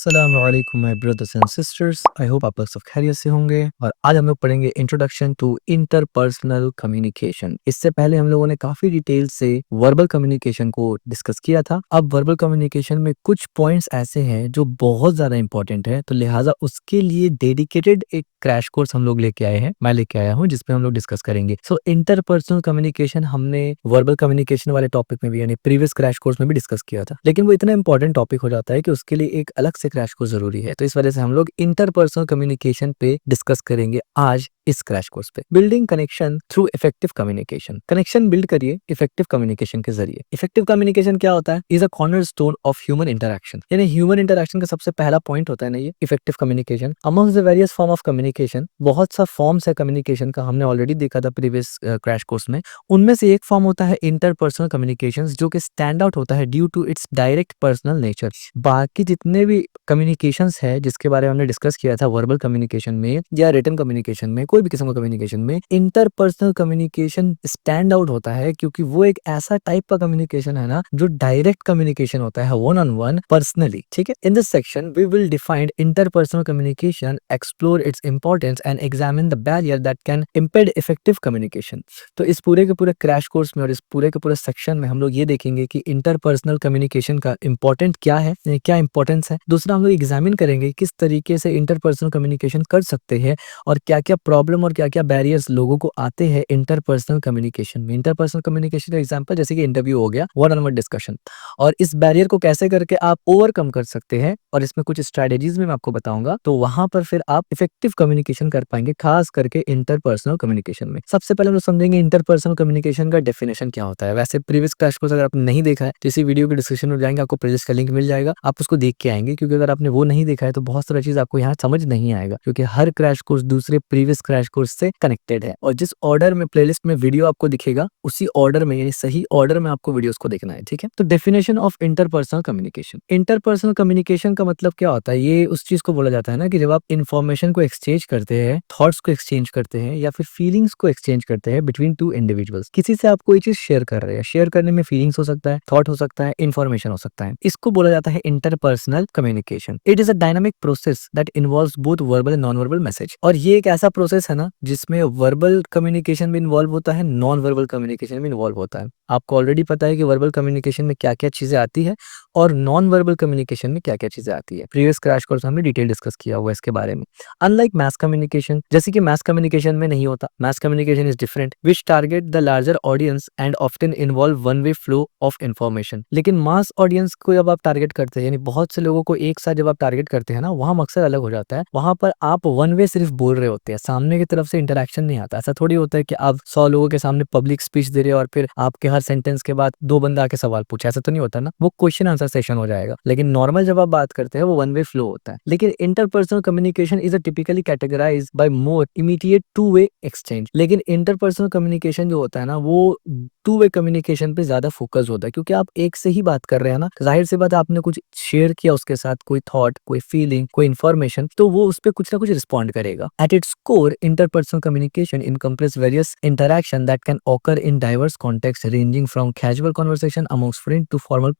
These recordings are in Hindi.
अस्सलामुअलैकुम my brothers and sisters. I hope आप लोग सब खैरियत से होंगे और आज हम लोग पढ़ेंगे इंट्रोडक्शन टू इंटरपर्सनल कम्युनिकेशन। इससे पहले हम लोगों ने काफी डिटेल से वर्बल कम्युनिकेशन को डिस्कस किया था। अब वर्बल कम्युनिकेशन में कुछ पॉइंट्स ऐसे हैं जो बहुत ज्यादा इंपॉर्टेंट है, तो लिहाजा उसके लिए डेडिकेटेड एक क्रैश कोर्स हम लोग लेके आए हैं, मैं लेके आया हूँ, जिसपे हम लोग डिस्कस करेंगे। सो इंटरपर्सनल कम्युनिकेशन हमने वर्बल कम्युनिकेशन वाले टॉपिक में भी यानी प्रीवियस क्रैश कोर्स में भी डिस्कस किया था, लेकिन वो इतना इंपॉर्टेंट टॉपिक हो जाता है कि उसके लिए एक अलग से क्रैश कोर्स जरूरी है। तो इस वजह से हम लोग इंटरपर्सनल कम्युनिकेशन पे डिस्कस करेंगे आज इस क्रैश कोर्स पे। Building connection through effective communication. Connection build करिए इफेक्टिव कम्युनिकेशन के जरिए। इफेक्टिव कम्युनिकेशन क्या होता है? Is a cornerstone of human interaction, यानी ह्यूमन इंटरेक्शन का सबसे पहला पॉइंट होता है ना ये effective communication. Amongst the various form of communication, बहुत सा फॉर्म्स है कम्युनिकेशन का, हमने ऑलरेडी देखा था प्रीवियस क्रैश कोर्स में। उनमें से एक फॉर्म होता है इंटरपर्सनल कम्युनिकेशन, जो कि स्टैंड आउट होता है due to its direct personal nature. बाकी जितने भी कम्युनिकेशंस है जिसके बारे में हमने डिस्कस किया था वर्बल कम्युनिकेशन में या रिटन कम्युनिकेशन में, कोई भी किस्म का कम्युनिकेशन में, इंटरपर्सनल कम्युनिकेशन स्टैंड आउट होता है क्योंकि वो एक ऐसा टाइप का कम्युनिकेशन है ना जो डायरेक्ट कम्युनिकेशन होता है, वन ऑन वन, पर्सनली। ठीक है, in this section we will define interpersonal communication, explore its importance and examine the barrier that can impede effective communication. तो इस पूरे के पूरे क्रैश कोर्स में और इस पूरे के पूरे सेक्शन में हम लोग ये देखेंगे कि इंटरपर्सनल कम्युनिकेशन का इंपॉर्टेंट क्या है, क्या इंपॉर्टेंस है। दूसरा, हम लोग एग्जामिन करेंगे किस तरीके से इंटरपर्सनल कम्युनिकेशन कर सकते हैं और क्या क्या प्रॉब्लम और क्या क्या बैरियर्स लोगों को आते हैं इंटरपर्सनल कम्युनिकेशन में। इंटरपर्सनल कम्युनिकेशन का एग्जाम्पल जैसे कि इंटरव्यू हो गया, वन ऑन वन डिस्कशन, और इस बैरियर को कैसे करके आप ओवरकम कर सकते हैं और इसमें कुछ स्ट्रेटेजीज भी मैं आपको बताऊंगा, तो वहां पर फिर आप इफेक्टिव कम्युनिकेशन कर पाएंगे, खास करके इंटरपर्सनल कम्युनिकेशन में। सबसे पहले हम लोग समझेंगे इंटरपर्सनल कम्युनिकेशन का डेफिनेशन क्या होता है। वैसे प्रीवियस क्लास को अगर आपने नहीं देखा है तो इसी वीडियो के डिस्क्रिप्शन में जाएंगे, आपको प्लेलिस्ट का लिंक मिल जाएगा, आप उसको देख के आएंगे, क्योंकि अगर आपने वो नहीं देखा है तो बहुत सारा चीज आपको यहाँ समझ नहीं आएगा, क्योंकि हर क्रैश कोर्स दूसरे प्रीवियस क्रैश कोर्स से कनेक्टेड है और जिस ऑर्डर में प्लेलिस्ट में वीडियो आपको दिखेगा उसी ऑर्डर में यानी सही ऑर्डर में आपको वीडियोस को देखना है। ठीक है, तो definition of interpersonal communication. Interpersonal communication का मतलब क्या होता है? ये उस चीज को बोला जाता है ना कि जब आप इंफॉर्मेशन को एक्सचेंज करते हैं, थॉट्स को एक्सचेंज करते हैं या फिर फीलिंग्स को एक्सचेंज करते हैं बिटवीन टू इंडिविजुअल्स। किसी से आप कोई चीज शेयर कर रहे हैं, शेयर करने में फीलिंग्स हो सकता है, थॉट हो सकता है, इंफॉर्मेशन हो सकता है, इसको बोला जाता है interpersonal communication. It is a dynamic process that involves both verbal and non verbal message. और ये एक ऐसा प्रोसेस है ना जिसमें वर्बल कम्युनिकेशन भी इन्वॉल्व होता है, नॉन वर्बल कम्युनिकेशन भी इन्वॉल्व होता है। आपको ऑलरेडी पता है कि वर्बल कम्युनिकेशन में क्या क्या चीजें आती है और नॉन वर्बल कम्युनिकेशन में क्या क्या चीजें आती है। प्रीवियस क्रैश कोर्स हमने डिटेल डिस्कस किया हुआ है इसके बारे में। अनलाइक मैस कम्युनिकेशन, जैसे कि मैस कम्युनिकेशन में नहीं होता, mess communication is different which target the larger audience and often involve one way flow of information. लेकिन मास ऑडियंस को जब आप टारगेट करते हैं, यानी बहुत से लोगों को एक साथ जब आप टारगेट करते हैं ना, वहां मकसद अलग हो जाता है। वहां पर आप वन वे सिर्फ बोल रहे होते हैं, सामने की तरफ से इंटरेक्शन नहीं आता। ऐसा थोड़ी होता है कि आप 100 लोगों के सामने पब्लिक स्पीच दे रहे हो और फिर आपके हर सेंटेंस के बाद दो बंदा आके सवाल पूछे, ऐसा तो नहीं होता ना, वो क्वेश्चन आंसर सेशन हो जाएगा। लेकिन नॉर्मल जब आप बात करते हैं वो वन वे फ्लो होता है। लेकिन interpersonal communication is a typically categorized by more immediate two way exchange. लेकिन इंटरपर्सनल कम्युनिकेशन जो होता है ना वो टू वे कम्युनिकेशन पे ज्यादा फोकस होता है, क्योंकि आप एक से ही बात कर रहे हैं ना, जाहिर सी बात है आपने कुछ शेयर किया उसके साथ, कोई थॉट, कोई फीलिंग, कोई इन्फॉर्मेशन, तो वो उस पर कुछ ना कुछ रिस्पॉन्ड करेगा। At its core interpersonal communication encompasses various interaction that can occur in diverse context ranging from casual conversation amongst friend to formal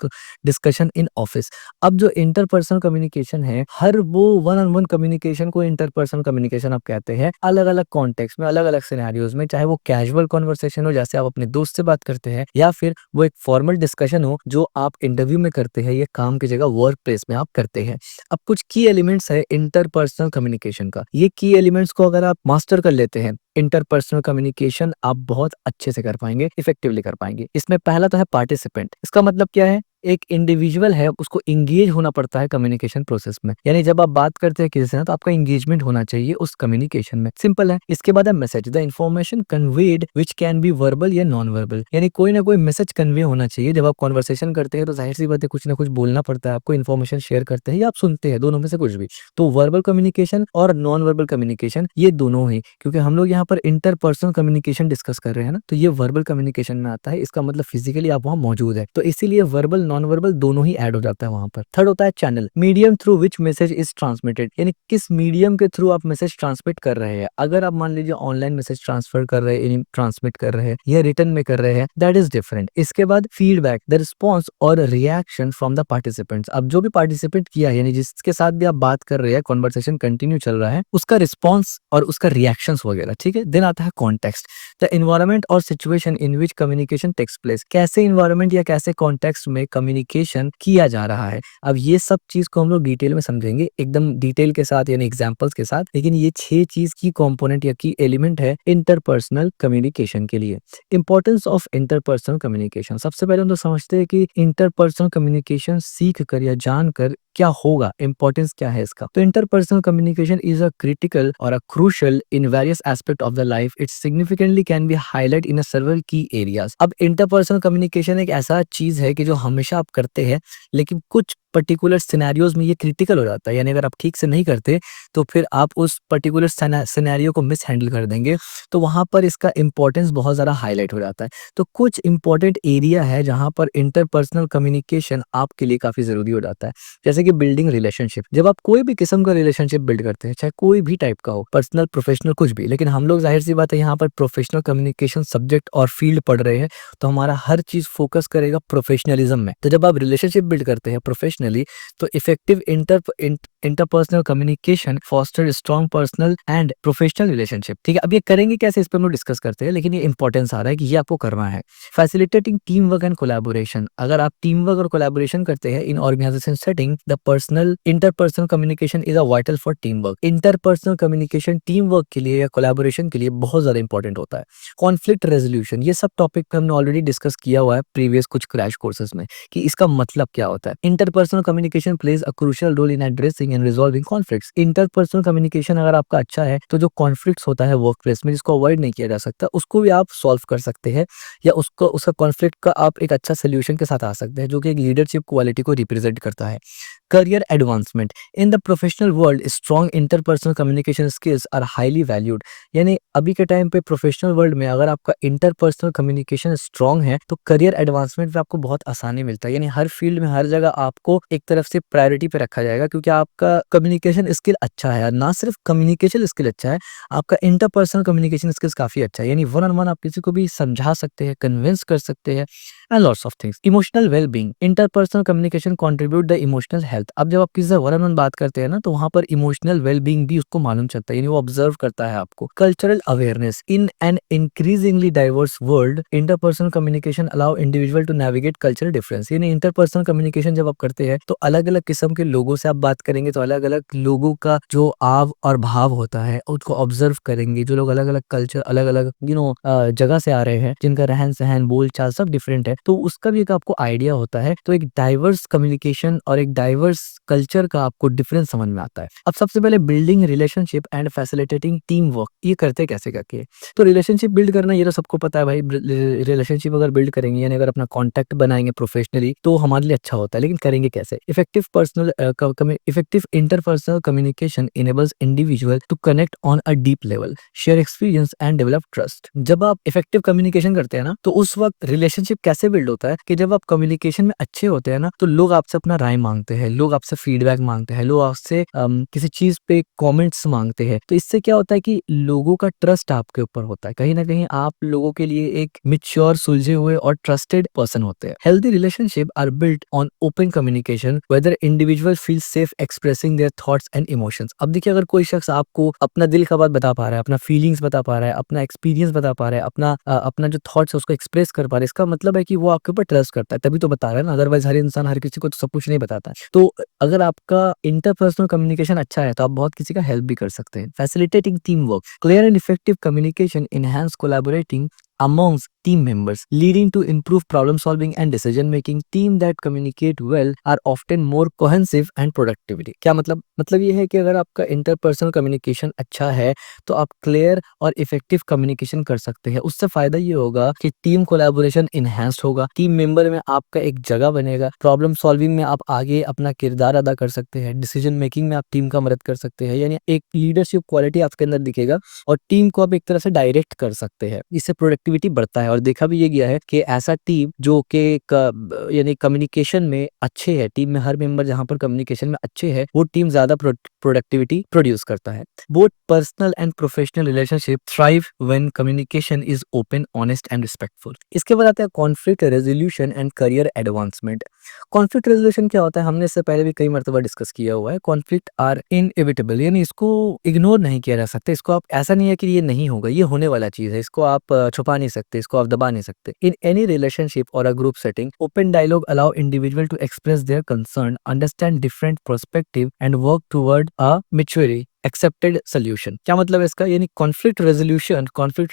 discussion in office. अब जो इंटरपर्सनल कम्युनिकेशन है, हर वो वन ऑन वन कम्युनिकेशन को इंटरपर्सनल कम्युनिकेशन आप कहते हैं। अलग अलग कॉन्टेक्स्ट में, अलग अलग सिनेरियोज में, चाहे वो कैजुअल कन्वर्सेशन हो जैसे आप अपने दोस्त से बात करते हैं, या फिर वो एक फॉर्मल डिस्कशन हो जो आप इंटरव्यू में करते हैं, ये काम की जगह वर्क प्लेस में आप करते हैं। अब कुछ की एलिमेंट्स है इंटरपर्सनल कम्युनिकेशन का। ये की एलिमेंट्स को अगर आप मास्टर कर लेते हैं, इंटरपर्सनल कम्युनिकेशन आप बहुत अच्छे से कर पाएंगे, इफेक्टिवली कर पाएंगे। इसमें पहला तो है पार्टिसिपेंट। इसका मतलब क्या है? एक इंडिविजुअल है, उसको इंगेज होना पड़ता है कम्युनिकेशन प्रोसेस में, यानी जब आप बात करते हैं किसी से ना तो आपका इंगेजमेंट होना चाहिए उस कम्युनिकेशन में। सिंपल है। इसके बाद है message, the information conveyed which can be verbal या नॉन वर्बल, यानी कोई ना कोई मैसेज कन्वे होना चाहिए। जब आप कॉन्वर्सेशन करते हैं तो जाहिर सी बात है कुछ ना कुछ बोलना पड़ता है, आपको इन्फॉर्मेशन शेयर करते हैं या आप सुनते हैं, दोनों में से कुछ भी। तो वर्बल कम्युनिकेशन और नॉन वर्बल कम्युनिकेशन ये दोनों ही, क्योंकि हम लोग यहाँ पर इंटरपर्सनल कम्युनिकेशन डिस्कस कर रहे हैं ना, तो ये वर्बल कम्युनिकेशन में आता है। इसका मतलब फिजिकली आप वहाँ मौजूद है, तो इसीलिए वर्बल नॉन वर्बल दोनों ही ऐड हो जाता है वहाँ पर। थर्ड होता है channel, medium through which message is transmitted, यानी किस मीडियम के थ्रू आप मैसेज ट्रांसमिट कर रहे हैं। अगर आप मान लीजिए ऑनलाइन मैसेज ट्रांसफर कर रहे हैं, ट्रांसमिट कर रहे हैं या रिटर्न में कर रहे हैं, दैट इज डिफरेंट। इसके बाद फीडबैक, द रिस्पॉन्स और रिएक्शन फ्रॉम द पार्टिसिपेंट्स। अब जो भी पार्टिसिपेंट किया है, यानी जिसके साथ भी आप बात कर रहे हैं, कॉन्वर्सेशन कंटिन्यू चल रहा है, उसका रिस्पॉन्स और उसका रिएक्शंस वगैरह, ठीक है। देन आता है कॉन्टेक्स्ट, द एनवायरनमेंट और situation in which communication takes place, कैसे इन्वायरमेंट या कैसे कॉन्टेक्स्ट में कम्युनिकेशन किया जा रहा है। अब ये सब चीज को हम लोग डिटेल में समझेंगे, एकदम डिटेल के साथ यानी एग्जांपल्स के साथ, लेकिन ये 6 चीज की कंपोनेंट या की एलिमेंट है इंटरपर्सनल कम्युनिकेशन के लिए। इंपॉर्टेंस ऑफ इंटरपर्सनल कम्युनिकेशन, सबसे पहले हम तो समझते हैं कि इंटरपर्सनल कम्युनिकेशन सीख कर या जान कर क्या होगा, इंपॉर्टेंस क्या है इसका। तो interpersonal communication is a critical और a crucial in various aspect of the life, its significantly can be highlight in a several key areas. अब इंटरपर्सनल कम्युनिकेशन एक ऐसा चीज है कि जो हमेशा आप करते हैं, लेकिन कुछ पर्टिकुलर सिनेरियोज में ये क्रिटिकल हो जाता है, यानी अगर आप ठीक से नहीं करते तो फिर आप उस पर्टिकुलर सिनेरियो को मिस हैंडल कर देंगे, तो वहां पर इसका इंपॉर्टेंस बहुत ज्यादा हाईलाइट हो जाता है। तो कुछ इंपॉर्टेंट एरिया है जहां पर इंटरपर्सनल कम्युनिकेशन आपके लिए काफी जरूरी हो जाता है, जैसे कि बिल्डिंग रिलेशनशिप। जब आप कोई भी किस्म का रिलेशनशिप बिल्ड करते हैं, चाहे कोई भी टाइप का हो, पर्सनल प्रोफेशनल कुछ भी, लेकिन हम लोग जाहिर सी बात है यहाँ पर प्रोफेशनल कम्युनिकेशन सब्जेक्ट और फील्ड पढ़ रहे हैं, तो हमारा हर चीज फोकस करेगा प्रोफेशनलिज्म में। तो जब आप रिलेशनशिप बिल्ड करते हैं प्रोफेशनली, तो effective interpersonal communication foster strong personal and professional relationship. ठीक है, अब ये करेंगे कैसे, इस पर हम लोग डिस्कस करते हैं, लेकिन ये इंपॉर्टेंस आ रहा है कि ये आपको करना है। Facilitating team work and collaboration, अगर आप टीम वर्क और कोलैबोरेशन करते हैं in organization setting, the personal interpersonal communication is a vital for team work. Interpersonal communication team work के लिए या कोलैबोरेशन के लिए बहुत ज्यादा इंपॉर्टेंट होता है। कॉन्फ्लिक्ट रेजोल्यूशन, ये सब टॉपिक पे हमने ऑलरेडी डिस्कस किया हुआ है प्रीवियस कुछ क्रैश कोर्सेज में, कि इसका मतलब क्या होता है। Interpersonal communication plays a crucial role in addressing and resolving conflicts. Interpersonal communication अगर आपका अच्छा है, तो जो कॉन्फ्लिक्ट्स होता है वर्क प्लेस में, जिसको अवॉइड नहीं किया जा सकता, उसको भी आप सॉल्व कर सकते हैं, या उसको उसका कॉन्फ्लिक्ट का आप एक अच्छा सोल्यूशन के साथ आ सकते हैं, जो कि एक लीडरशिप क्वालिटी को रिप्रेजेंट करता है। Career advancement, in the professional world strong interpersonal communication skills are highly valued. यानी अभी के टाइम पे प्रोफेशनल वर्ल्ड में अगर आपका इंटरपर्सनल कम्युनिकेशन स्ट्रॉन्ग है, तो करियर एडवांसमेंट पे आपको बहुत आसानी मिलता है, यानी हर फील्ड में हर जगह आपको एक तरफ से प्रायोरिटी पे रखा जाएगा, क्योंकि आपका कम्युनिकेशन स्किल अच्छा है। और ना सिर्फ कम्युनिकेशन स्किल अच्छा है, आपका इंटरपर्सनल कम्युनिकेशन स्किल्स काफी अच्छा है, यानी वन ऑन वन आप किसी को भी समझा सकते हैं, कन्विंस कर सकते हैं, and lots of things. Emotional wellbeing, interpersonal communication contribute the emotional health. अब जब आप किसी से वन ऑन वन बात करते हैं ना, तो वहां पर इमोशनल वेलबींग भी उसको मालूम चलता है, यानी वो ऑब्जर्व करता है आपको। Cultural awareness, in an increasingly diverse world interpersonal communication allow individual to navigate cultural difference. यानी इंटरपर्सनल कम्युनिकेशन जब आप करते हैं, तो अलग अलग किस्म के लोगों से आप बात करेंगे, तो अलग अलग लोगों का जो आव और भाव होता है उसको ऑब्जर्व करेंगे। जो लोग अलग अलग कल्चर, अलग अलग जगह से आ रहे हैं, जिनका रहन सहन बोल चाल सब डिफरेंट है, तो उसका भी एक आपको आइडिया होता है। तो एक डाइवर्स कम्युनिकेशन और एक डाइवर्स कल्चर का आपको डिफरेंस समझ में आता है। अब सबसे पहले building relationship and facilitating team work, ये करते कैसे करके। तो रिलेशनशिप बिल्ड करना ये तो सबको पता है भाई, रिलेशनशिप अगर बिल्ड करेंगे, यानी अगर अपना कॉन्टैक्ट बनाएंगे प्रोफेशनली, तो हमारे लिए अच्छा होता है, लेकिन करेंगे कैसे। Effective interpersonal communication enables individual to connect on a deep level, share experience and develop trust. जब आप इफेक्टिव कम्युनिकेशन करते हैं ना, तो उस वक्त रिलेशनशिप कैसे बिल्ड होता है कि जब आप कम्युनिकेशन में अच्छे होते हैं ना, तो लोग आपसे अपना राय मांगते हैं, लोग आपसे फीडबैक मांगते हैं, लोग आपसे किसी चीज पे कमेंट्स मांगते हैं। तो इससे क्या होता है कि लोगों का ट्रस्ट आपके ऊपर होता है, कहीं ना कहीं आप लोगों के लिए एक मिच्योर, सुलझे हुए और ट्रस्टेड पर्सन होते हैं। Healthy relationship are built on open communication, whether individual feel safe expressing their thoughts and emotions. अब देखिए, अगर कोई शख्स आपको अपना दिल का बात बता पा रहा है, अपना फीलिंग्स बता पा रहा है, अपना एक्सपीरियंस बता पा रहा है, अपना जो थॉट्स है उसको एक्सप्रेस कर पा रहा है, इसका मतलब है कि वो आपके ऊपर ट्रस्ट करता है, तभी तो बता रहा है ना। अदरवाइज हर इंसान हर किसी को तो सब कुछ नहीं बताता है। तो अगर आपका इंटरपर्सनल कम्युनिकेशन अच्छा है, तो आप बहुत किसी का हेल्प भी कर सकते हैं। Facilitating team work, clear and effective communication enhance collaborating amongst team members, leading to improved problem solving and decision making. Team that communicate well are often more cohesive and productivity. क्या मतलब ये है कि अगर आपका इंटरपर्सनल कम्युनिकेशन अच्छा है, तो आप क्लियर और इफेक्टिव कम्युनिकेशन कर सकते हैं। उससे फायदा ये होगा कि टीम कोलैबोरेशन इनहेंस्ड होगा, टीम मेंबर में आपका एक जगह बनेगा, प्रॉब्लम सॉल्विंग में आप आगे अपना किरदार अदा कर सकते हैं, डिसीजन मेकिंग में आप टीम का मदद कर सकते हैं, यानी एक लीडरशिप क्वालिटी आपके अंदर दिखेगा और टीम को आप एक तरह से डायरेक्ट कर सकते हैं। इससे प्रोडक्टिविटी प्रोडक्टिविटी बढ़ता है और देखा भी ये गया है कि ऐसा टीम जो कि यानी कम्युनिकेशन में अच्छे है, टीम में हर मेंबर जहाँ पर कम्युनिकेशन में अच्छे है, वो टीम ज़्यादा प्रोडक्टिविटी प्रोड्यूस करता है। Both personal and professional relationship thrive when communication is open, honest and respectful. इसके बाद आता है conflict resolution and career advancement. Conflict resolution क्या होता है, हमने इससे पहले भी कई मर्तबा डिस्कस किया हुआ है। कॉन्फ्लिक्ट आर इनएविटेबल, यानी इसको इग्नोर नहीं किया जा सकता। इसको आप ऐसा नहीं है कि ये नहीं होगा, ये होने वाला चीज है, इसको आप छुपा नहीं सकते, इसको आप दबा नहीं सकते। इन एनी रिलेशनशिप और a group setting, open dialogue allow individual to express their concern, understand different perspective and work toward a maturity accepted solution. क्या मतलब है इसका, यानी कॉन्फ्लिक्ट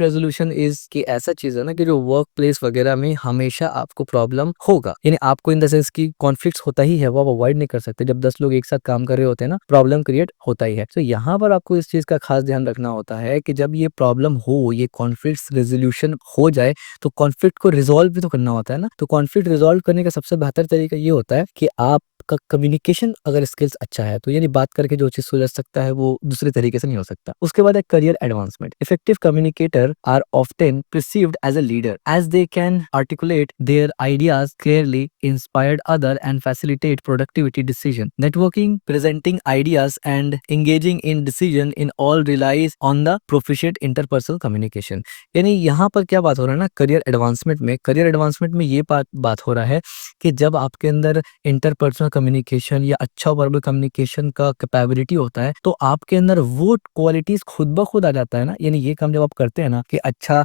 रेजोल्यूशन इज कि ऐसा चीज है ना कि जो वर्क प्लेस वगैरह में हमेशा आपको प्रॉब्लम होगा, यानी आपको इन द सेंस की कॉन्फ्लिक्ट्स होता ही है, वो आप अवॉइड नहीं कर सकते। जब 10 लोग एक साथ काम कर रहे होते हैं ना, प्रॉब्लम क्रिएट होता ही है। तो यहाँ पर आपको इस चीज का खास ध्यान रखना होता है कि जब ये प्रॉब्लम हो, ये कॉन्फ्लिक्ट रेजोल्यूशन हो जाए, तो कॉन्फ्लिक्ट को रिजॉल्व भी तो करना होता है ना। तो कॉन्फ्लिक्ट रिजॉल्व करने का सबसे बेहतर तरीका ये होता है कि आप का कम्युनिकेशन अगर स्किल्स अच्छा है, तो यानी बात करके जो चीज सुलझ सकता है वो दूसरे तरीके से नहीं हो सकता। उसके बाद है career advancement. Effective communicator are often perceived as a leader as they can articulate their ideas clearly, inspired other and facilitate productivity decision. Networking, presenting ideas and engaging in decision in all relies on the proficient interpersonal communication. यानी यहाँ पर क्या बात हो रहा है ना, करियर एडवांसमेंट में ये बात हो रहा है कि जब आपके अंदर इंटरपर्सनल कम्युनिकेशन या अच्छा वर्बल कम्युनिकेशन का कैपेबिलिटी होता है, तो आपके अंदर वो क्वालिटीज खुद ब खुद आ जाता है ना। यानी ये काम जब आप करते हैं ना कि अच्छा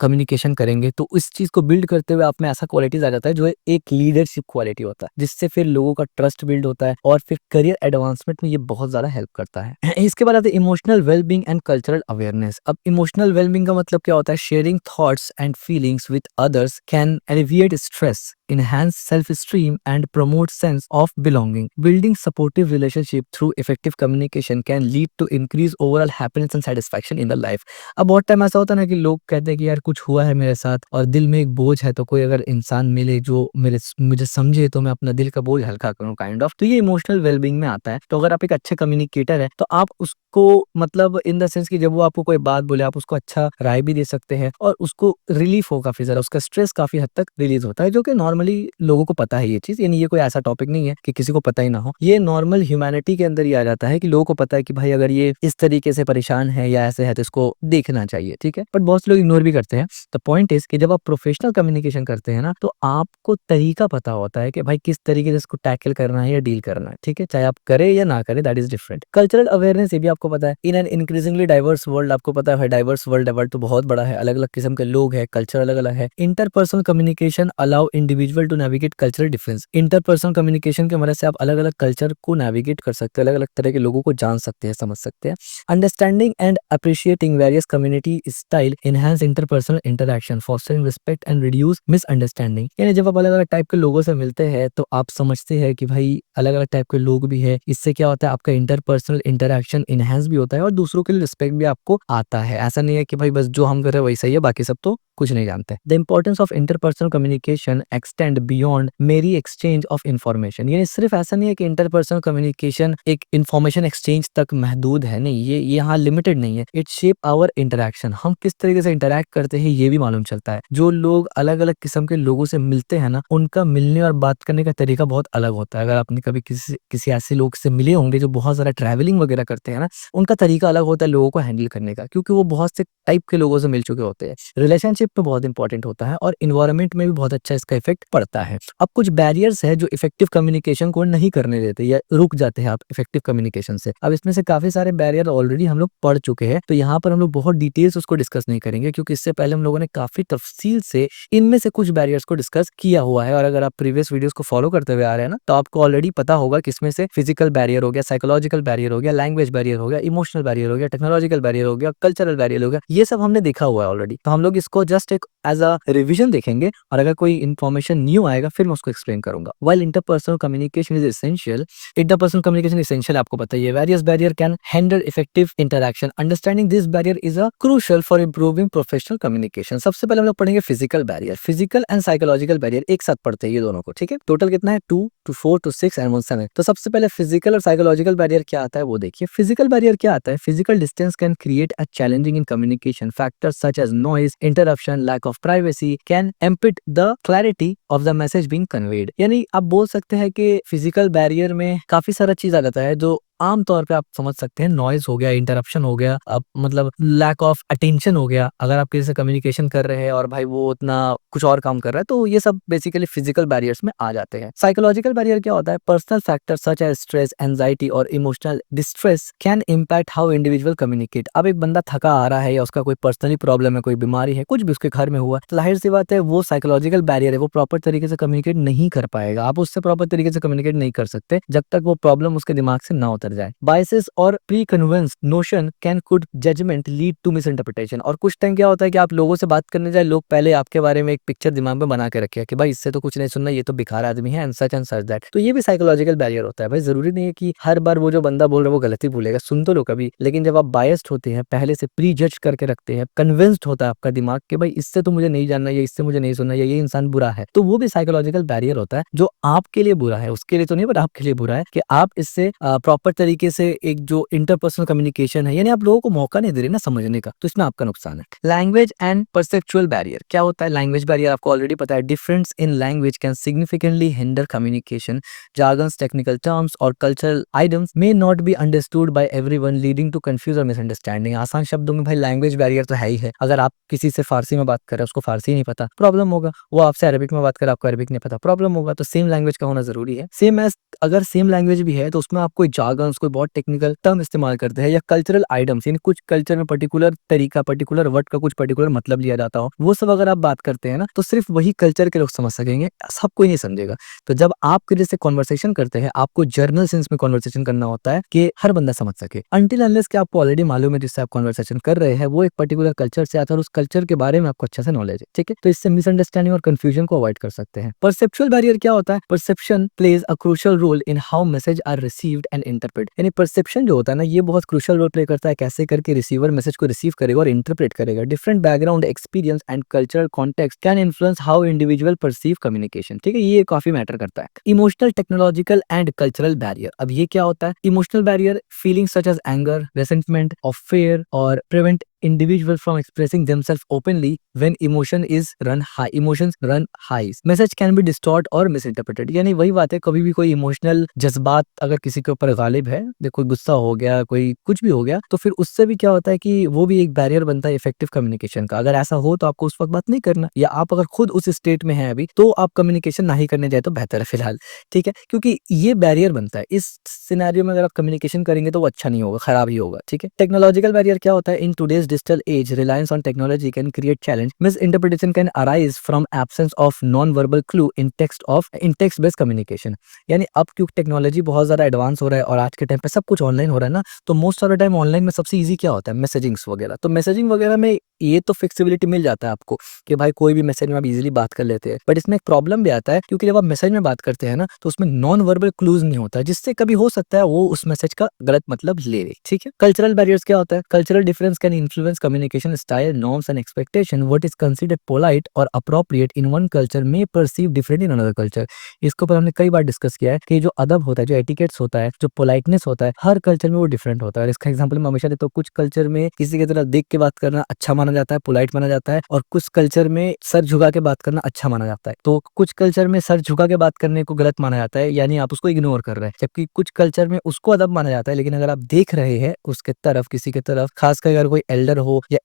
कम्युनिकेशन करेंगे, तो इस चीज को बिल्ड करते हुए आप में ऐसा क्वालिटीज आ जाता है जो एक लीडरशिप क्वालिटी होता है, जिससे फिर लोगों का ट्रस्ट बिल्ड होता है और फिर करियर एडवांसमेंट में ये बहुत ज्यादा हेल्प करता है। इसके बाद आते हैं emotional wellbeing and cultural awareness. अब इमोशनल वेलबींग का मतलब क्या होता है, sharing thoughts and feelings with others can alleviate stress, enhance self-esteem and promote sense of belonging. Building supportive relationship through effective communication can lead to increase overall happiness and satisfaction in the life. अब बहुत टाइम ऐसा होता है ना कि लोग कहते हैं कि यार कुछ हुआ है मेरे साथ और दिल में एक बोझ है, तो कोई अगर इंसान मिले जो मुझे समझे, तो मैं अपना दिल का बोझ हल्का करूं, काइंड ऑफ। तो ये इमोशनल वेलबींग में आता है। तो अगर आप एक अच्छे कम्युनिकेटर है, तो आप उसको मतलब इन द सेंस कि जब वो आपको कोई बात बोले, आप उसको अच्छा राय भी दे सकते हैं और उसको रिलीफ हो काफी ज्यादा, उसका स्ट्रेस काफी हद तक रिलीज होता है, जो कि नॉर्मली लोगों को पता है ये चीज। यानी ये कोई ऐसा टॉपिक नहीं है कि किसी को पता ही ना हो, ये नॉर्मल ह्यूमैनिटी के अंदर ही आ जाता है कि लोगों को पता है कि भाई अगर ये इस तरीके से परेशान है या ऐसे है, तो इसको देखना चाहिए, ठीक है। बट बहुत से लोग इग्नोर भी करते हैं। द पॉइंट इज कि जब आप प्रोफेशनल कम्युनिकेशन करते हैं ना, तो आपको तरीका पता होता है कि भाई किस तरीके से इसको टैकल करना है या डील करना है, ठीक है। चाहे आप करें या ना करें, that is different. Cultural awareness, ये भी आपको पता है। इन एन इंक्रीजिंगली डाइवर्स वर्ल्ड, आपको पता है डाइवर्स वर्ल्ड तो बहुत बड़ा है, अलग अलग किस्म के लोग हैं, कल्चर अलग अलग है। Interpersonal communication allow individual to navigate cultural difference. Interpersonal communication की मदद से आप अलग अलग कल्चर को नेविगेट कर सकते हैं, अलग अलग तरह के लोगों को जान सकते हैं, समझ सकते हैं। Understanding and appreciating various community style enhance interpersonal interaction, fostering respect and reduce misunderstanding. यानी जब आप अलग अलग टाइप के लोगों से मिलते हैं, तो आप समझते हैं कि भाई अलग अलग टाइप के लोग भी है। इससे क्या होता है, आपका इंटरपर्सनल इंटरैक्शन इनहेंस भी होता है और दूसरों के लिए रिस्पेक्ट भी आपको आता है। ऐसा नहीं है कि भाई बस जो हम कर रहे हैं वही सही है, बाकी सब तो कुछ नहीं जानते। The importance of interpersonal communication extend beyond मेरी एक्सचेंज ऑफ इन्फॉर्मेशन। यानी सिर्फ ऐसा नहीं है कि इंटरपर्सनल कम्युनिकेशन एक इन्फॉर्मेशन एक्सचेंज तक महदूद है, नहीं, ये यहाँ लिमिटेड नहीं है। इट शेप आवर इंटरैक्शन, हम किस तरीके से इंटरैक्ट करते हैं ये भी मालूम चलता है। जो लोग अलग अलग किस्म के लोगों से मिलते हैं ना, उनका मिलने और बात करने का तरीका बहुत अलग होता है। अगर आपने कभी किसी ऐसे लोग से मिले होंगे जो बहुत ज्यादा ट्रैवलिंग वगैरह करते हैं ना, उनका तरीका अलग होता है लोगों को हैंडल करने का, क्योंकि वो बहुत से टाइप के लोगों से मिल चुके होते हैं। रिलेशनशिप में बहुत इंपॉर्टेंट होता है और इन्वायरमेंट में भी बहुत अच्छा इसका इफेक्ट पड़ता है। अब कुछ बैरियर्स है जो इफेक्टिव कम्युनिकेशन को नहीं करने देते या रुक जाते हैं आप इफेक्टिव कम्युनिकेशन से। अब इसमें से काफी सारे बैरियर ऑलरेडी हम लोग पढ़ चुके हैं, तो यहाँ पर हम लोग बहुत डिटेल्स उसको डिस्कस नहीं करेंगे, क्योंकि इससे पहले हम लोगों ने काफी तफसील से इनमें से कुछ बैरियर्स को डिस्कस किया हुआ है। और अगर आप प्रीवियस वीडियोस को फॉलो करते हुए आ रहे हैं ना, तो आपको ऑलरेडी पता होगा कि इसमें से फिजिकल बैरियर हो गया, साइकोलॉजिकल बैरियर हो गया, लैंग्वेज बैरियर हो गया, इमोशनल बैरियर हो गया, टेक्नोलॉजिकल बैरियर हो गया, कल्चरल बैरियर हो गया, ये सब हमने देखा हुआ है ऑलरेडी। तो हम लोग इसको जस्ट एक एज अ रिविजन देखेंगे और अगर कोई इन्फॉर्मेशन न्यू आएगा फिर मैं उसको एक्सप्लेन करूंगा। While interpersonal communication is essential, interpersonal communication essential आपको पता ही है। Various barrier can handle effective interaction, understanding this barrier is a crucial for improving professional communication. सबसे पहले हम लोग पढ़ेंगे physical barrier, physical and psychological barrier एक साथ पढ़ते हैं ये दोनों को, ठीक है। टोटल कितना है, 2 to 4 to 6 and 1 7। तो सबसे पहले फिजिकल और साइकोलॉजिकल बैरियर क्या आता है वो देखिए। फिजिकल बैरियर क्या आता है, physical distance can create a challenging in communication, factors such as noise, interruption confusion, lack of privacy can impede the clarity of the message being conveyed। यानी आप बोल सकते हैं कि फिजिकल बैरियर में काफी सारा चीज आ जाता है जो आम तौर पे आप समझ सकते हैं, नॉइज हो गया, इंटरप्शन हो गया, अब मतलब लैक ऑफ अटेंशन हो गया। अगर आप किसी से कम्युनिकेशन कर रहे हैं और भाई वो उतना कुछ और काम कर रहा है, तो ये सब बेसिकली फिजिकल बैरियर्स में आ जाते हैं। साइकोलॉजिकल बैरियर क्या होता है? Personal factor such as stress, anxiety और emotional distress can impact how individual communicate. अब एक बंदा थका आ रहा है या उसका कोई पर्सनली प्रॉब्लम है, कोई बीमारी है, कुछ भी उसके घर में हुआ, तो जाहिर सी बात है वो साइकोलॉजिकल बैरियर है, वो प्रॉपर तरीके से कम्युनिकेट नहीं कर पाएगा। आप उससे प्रॉपर तरीके से कम्युनिकेट नहीं कर सकते जब तक वो प्रॉब्लम उसके दिमाग से ना उतर जाए। बायसेस और preconceived notion can cloud judgement lead to misinterpretation. और कुछ टाइम क्या होता है कि आप लोगों से बात करने जाए, लोग पहले आपके बारे में एक पिक्चर दिमाग में बना के रखे कि भाई इससे तो कुछ नहीं सुनना, ये तो बेकार आदमी है, एंड सच दैट। तो ये भी साइकोलॉजिकल बैरियर होता है। भाई जरूरी नहीं है कि हर बार वो जो बंदा बोल रहा है वो गलत ही बोलेगा, सुन तो लो कभी। लेकिन जब आप बायस्ड होते हैं, पहले से प्री जज करके रखते हैं, कन्विंस्ड होता है आपका दिमाग कि भाई इससे तो मुझे नहीं जानना, या इससे मुझे नहीं सुनना, या ये इंसान बुरा है, तो वो भी साइकोलॉजिकल बैरियर होता है जो आपके लिए बुरा है, उसके लिए तो नहीं, बट आपके लिए बुरा है कि आप इससे प्रॉपर तरीके से एक जो इंटरपर्सनल कम्युनिकेशन है, यानी आप लोगों को मौका नहीं दे रहे ना समझने का, तो इसमें आपका नुकसान है। लैंग्वेज एंड परसेप्चुअल बैरियर क्या होता है? लैंग्वेज बैरियर आपको ऑलरेडी पता है, difference in language can significantly hinder communication. jargons, technical terms और cultural items may not be understood by everyone, leading to confusion or misunderstanding। आसान शब्दों में भाई लैंग्वेज बैरियर तो है ही है। अगर आप किसी से फारसी में बात कर रहे हैं, उसको फारसी नहीं पता, प्रॉब्लम होगा। वो आपसे अरबिक में बात कर रहा है, आपको अरबिक नहीं पता, प्रॉब्लम होगा। तो सेम लैंग्वेज का होना जरूरी है। सेम एज अगर सेम लैंग्वेज भी है तो उसमें आप कोई जार्गन्स, कोई बहुत टेक्निकल टर्म इस्तेमाल करते हैं, या कल्चरल आइटम्स, यानी कुछ कल्चर में पर्टिकुलर तरीका, पर्टिकुलर वर्ड का कुछ पर्टिकुलर मतलब लिया जाता हो, वो सब अगर आप बात करते हैं ना, तो सिर्फ वही कल्चर के लोग समझ सकेंगे, सब कोई नहीं समझेगा। तो जब आप किसी से कॉन्वर्सेशन करते हैं, आपको जर्नल सेंस में कॉन्वर्सेशन करना होता है कि हर बंदा समझ सके। अनटिल अनलेस कि आपको ऑलरेडी मालूम है जिससे आप कॉन्वर्सेशन कर रहे हैं वो एक पर्टिकुलर कल्चर से आता है और उस कल्चर के बारे में आपको अच्छे से नॉलेज है, ठीक है, तो इससे मिसअंडरस्टैंडिंग और कंफ्यूजन को अवॉइड कर सकते हैं। परसेप्चुअल बैरियर क्या होता है? Perception plays a crucial role in how message are received and interpret. यानी परसेप्शन जो होता है ना, ये बहुत क्रूशियल रोल प्ले करता है कैसे करके रिसीवर मैसेज को रिसीव करेगा और इंटरप्रेट करेगा। Different background, experience and cultural context can influence how individual perceive communication, ठीक है, ये काफी मैटर करता है। Emotional, technological and cultural barrier, अब ये क्या होता है? Emotional barrier feelings such as anger, resentment और फेयर और prevent individual from expressing themselves openly when emotions run high, message can be distort और misinterpreted। यानी वही बात है, कभी भी कोई इमोशनल जज्बात अगर किसी के ऊपर गालिब है, देखो गुस्सा हो गया, कोई कुछ भी हो गया, तो फिर उससे भी क्या होता है कि वो भी एक बैरियर बनता है इफेक्टिव कम्युनिकेशन का। अगर ऐसा हो तो आपको उस वक्त बात नहीं करना, या आप अगर खुद उस स्टेट में हैं अभी, तो आप कम्युनिकेशन ना ही करने जाए तो बेहतर है फिलहाल, ठीक है, क्योंकि ये बैरियर बनता है। इस सिनेरियो में अगर आप कम्युनिकेशन करेंगे तो वो अच्छा नहीं होगा, खराब ही होगा, ठीक है। टेक्नोलॉजिकल बैरियर क्या होता है? In today's digital age, reliance on technology can create challenge. Misinterpretation can arise from absence of non-verbal clue in text-based communication। यानी अब क्योंकि टेक्नोलॉजी बहुत ज़्यादा एडवांस हो रहा है और आज के टाइम पे सब कुछ ऑनलाइन हो रहा है ना, तो most of the time online में सबसे इजी क्या होता है? मैसेजिंग्स वगैरह। तो मैसेजिंग वगैरह में ये तो फ्लेक्सिबिलिटी मिल जाता है आपको कि भाई कोई भी मैसेज में आप इजीली बात कर लेते हैं, बट इसमें एक प्रॉब्लम भी आता है क्योंकि जब आप मैसेज में बात करते हैं ना, तो उसमें नॉन वर्बल क्लूज नहीं होता, जिससे कभी हो सकता है वो उस मैसेज का गलत मतलब ले ले, ठीक है। कल्चरल बैरियर्स क्या होता है? Cultural difference can influence communication style, norms and expectation। what is considered polite or appropriate in one culture may perceive different in another culture। इसके ऊपर हमने कई बार डिस्कस किया है कि जो अदब होता है, जो एटिकेट्स होता है, जो पोलाइटनेस होता है, हर कल्चर में वो डिफरेंट होता है। और इसका एग्जांपल मैं हमेशा देता हूँ, कुछ कल्चर में किसी की तरह देख के बात करना अच्छा माना जाता है, पोलाइट माना जाता है, और कुछ कल्चर में सर झुका के बात करना अच्छा माना जाता है। तो कुछ कल्चर में सर झुका के बात करने को गलत माना जाता है, यानी आप उसको इग्नोर कर रहे हैं, जबकि कुछ कल्चर में उसको अदब माना जाता है। लेकिन अगर आप देख रहे हैं उसके तरफ, किसी के तरफ, खासकर अगर कोई एल्डर हो या